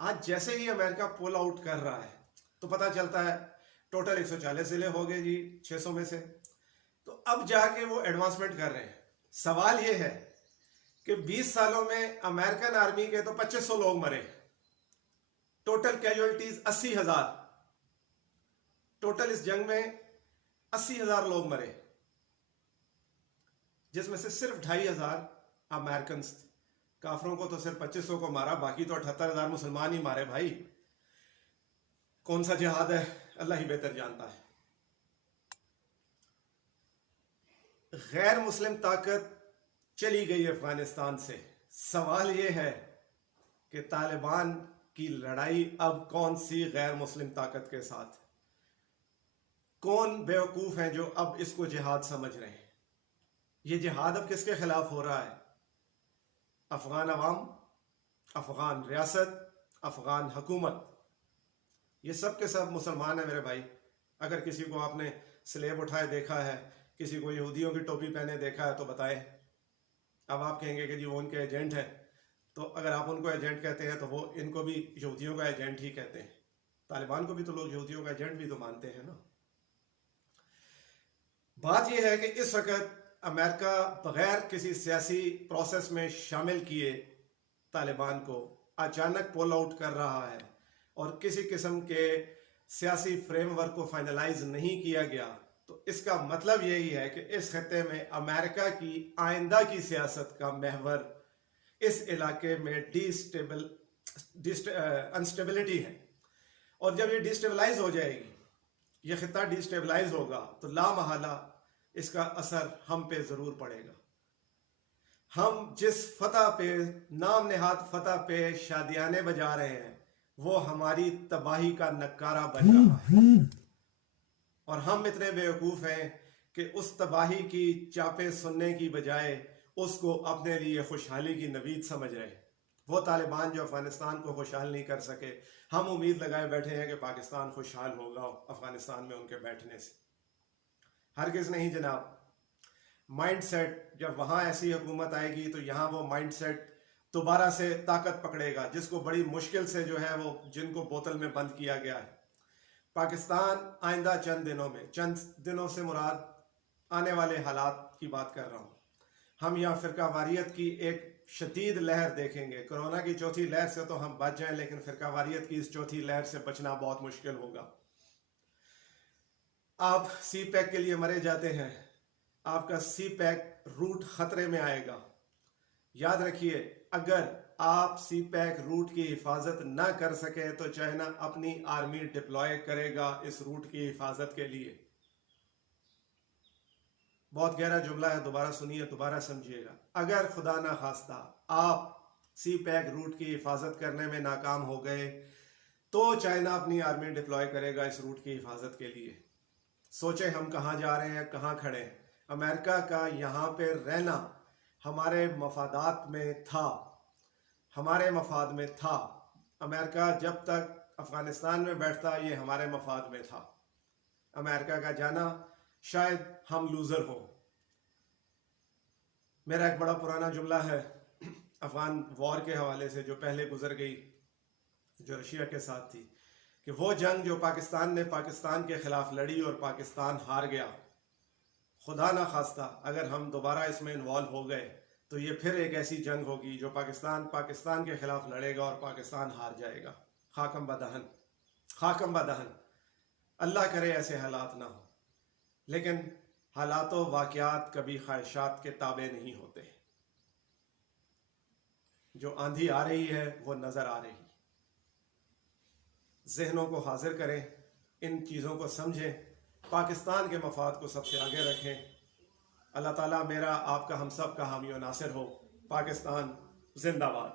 آج جیسے ہی امریکہ پول آؤٹ کر رہا ہے تو پتہ چلتا ہے ٹوٹل 140 ضلع ہو گئے جی 600 میں سے، تو اب جا کے وہ ایڈوانسمنٹ کر رہے ہیں۔ سوال یہ ہے کہ 20 سالوں میں امریکن آرمی کے تو 2500 لوگ مرے، ٹوٹل کیجولٹیز 80,000، ٹوٹل اس جنگ میں 80,000 لوگ مرے، جس میں سے صرف 2,500 امریکنز تھے۔ کافروں کو تو صرف 2500 کو مارا، باقی تو 78,000 مسلمان ہی مارے بھائی۔ کون سا جہاد ہے اللہ ہی بہتر جانتا ہے۔ غیر مسلم طاقت چلی گئی افغانستان سے، سوال یہ ہے کہ طالبان کی لڑائی اب کون سی غیر مسلم طاقت کے ساتھ؟ کون بیوقوف ہیں جو اب اس کو جہاد سمجھ رہے ہیں؟ یہ جہاد اب کس کے خلاف ہو رہا ہے؟ افغان عوام، افغان ریاست، افغان حکومت، یہ سب کے سب مسلمان ہیں میرے بھائی۔ اگر کسی کو آپ نے سلیب اٹھائے دیکھا ہے، کسی کو یہودیوں کی ٹوپی پہنے دیکھا ہے تو بتائیں۔ اب آپ کہیں گے کہ جی وہ ان کے ایجنٹ ہیں، تو اگر آپ ان کو ایجنٹ کہتے ہیں تو وہ ان کو بھی یہودیوں کا ایجنٹ ہی کہتے ہیں۔ طالبان کو بھی تو لوگ یہودیوں کا ایجنٹ بھی تو مانتے ہیں نا۔ بات یہ ہے کہ اس وقت امریکہ بغیر کسی سیاسی پروسیس میں شامل کیے طالبان کو اچانک پول آؤٹ کر رہا ہے، اور کسی قسم کے سیاسی فریم ورک کو فائنلائز نہیں کیا گیا، تو اس کا مطلب یہی ہے کہ اس خطے میں امریکہ کی آئندہ کی سیاست کا محور اس علاقے میں انسٹیبلٹی ہے، اور جب یہ ڈیسٹیبلائز ہو جائے گی، یہ خطہ ڈیسٹیبلائز ہوگا، تو لا محالہ اس کا اثر ہم پہ ضرور پڑے گا۔ ہم جس فتح پہ، نام نہاد فتح پہ شادیانے بجا رہے ہیں، وہ ہماری تباہی کا نکارہ بن رہا ہے، اور ہم اتنے بیوقوف ہیں کہ اس تباہی کی چاپیں سننے کی بجائے اس کو اپنے لیے خوشحالی کی نوید سمجھ رہے ہیں۔ وہ طالبان جو افغانستان کو خوشحال نہیں کر سکے، ہم امید لگائے بیٹھے ہیں کہ پاکستان خوشحال ہوگا افغانستان میں ان کے بیٹھنے سے۔ ہرگز نہیں جناب۔ مائنڈ سیٹ، جب وہاں ایسی حکومت آئے گی تو یہاں وہ مائنڈ سیٹ دوبارہ سے طاقت پکڑے گا، جس کو بڑی مشکل سے جو ہے وہ جن کو بوتل میں بند کیا گیا ہے۔ پاکستان آئندہ چند دنوں سے مراد آنے والے حالات کی بات کر رہا ہوں، ہم یہاں فرقہ واریت کی ایک شدید لہر دیکھیں گے۔ کرونا کی چوتھی لہر سے تو ہم بچ جائیں، لیکن فرقہ واریت کی اس چوتھی لہر سے بچنا بہت مشکل ہوگا۔ آپ سی پیک کے لیے مرے جاتے ہیں، آپ کا سی پیک روٹ خطرے میں آئے گا۔ یاد رکھیے، اگر آپ سی پیک روٹ کی حفاظت نہ کر سکے تو چائنا اپنی آرمی ڈپلوائے کرے گا اس روٹ کی حفاظت کے لیے۔ بہت گہرا جملہ ہے، دوبارہ سنیے، دوبارہ سمجھیے گا۔ اگر خدا نہ خواستہ آپ سی پیک روٹ کی حفاظت کرنے میں ناکام ہو گئے تو چائنا اپنی آرمی ڈپلوائے کرے گا اس روٹ کی حفاظت کے لیے۔ سوچیں ہم کہاں جا رہے ہیں، کہاں کھڑے ہیں۔ امریکہ کا یہاں پہ رہنا ہمارے مفادات میں تھا، ہمارے مفاد میں تھا۔ امریکہ جب تک افغانستان میں بیٹھتا یہ ہمارے مفاد میں تھا۔ امریکہ کا جانا شاید ہم لوزر ہوں۔ میرا ایک بڑا پرانا جملہ ہے افغان وار کے حوالے سے جو پہلے گزر گئی، جو رشیا کے ساتھ تھی، کہ وہ جنگ جو پاکستان نے پاکستان کے خلاف لڑی اور پاکستان ہار گیا، خدا نہ خواستہ اگر ہم دوبارہ اس میں انوالو ہو گئے تو یہ پھر ایک ایسی جنگ ہوگی جو پاکستان کے خلاف لڑے گا اور پاکستان ہار جائے گا۔ خاکم بدہن، خاکم بدہن۔ اللہ کرے ایسے حالات نہ ہو، لیکن حالات و واقعات کبھی خواہشات کے تابع نہیں ہوتے۔ جو آندھی آ رہی ہے وہ نظر آ رہی ہے۔ ذہنوں کو حاضر کریں، ان چیزوں کو سمجھیں، پاکستان کے مفاد کو سب سے آگے رکھیں۔ اللہ تعالیٰ میرا، آپ کا، ہم سب کا حامی و ناصر ہو۔ پاکستان زندہ باد۔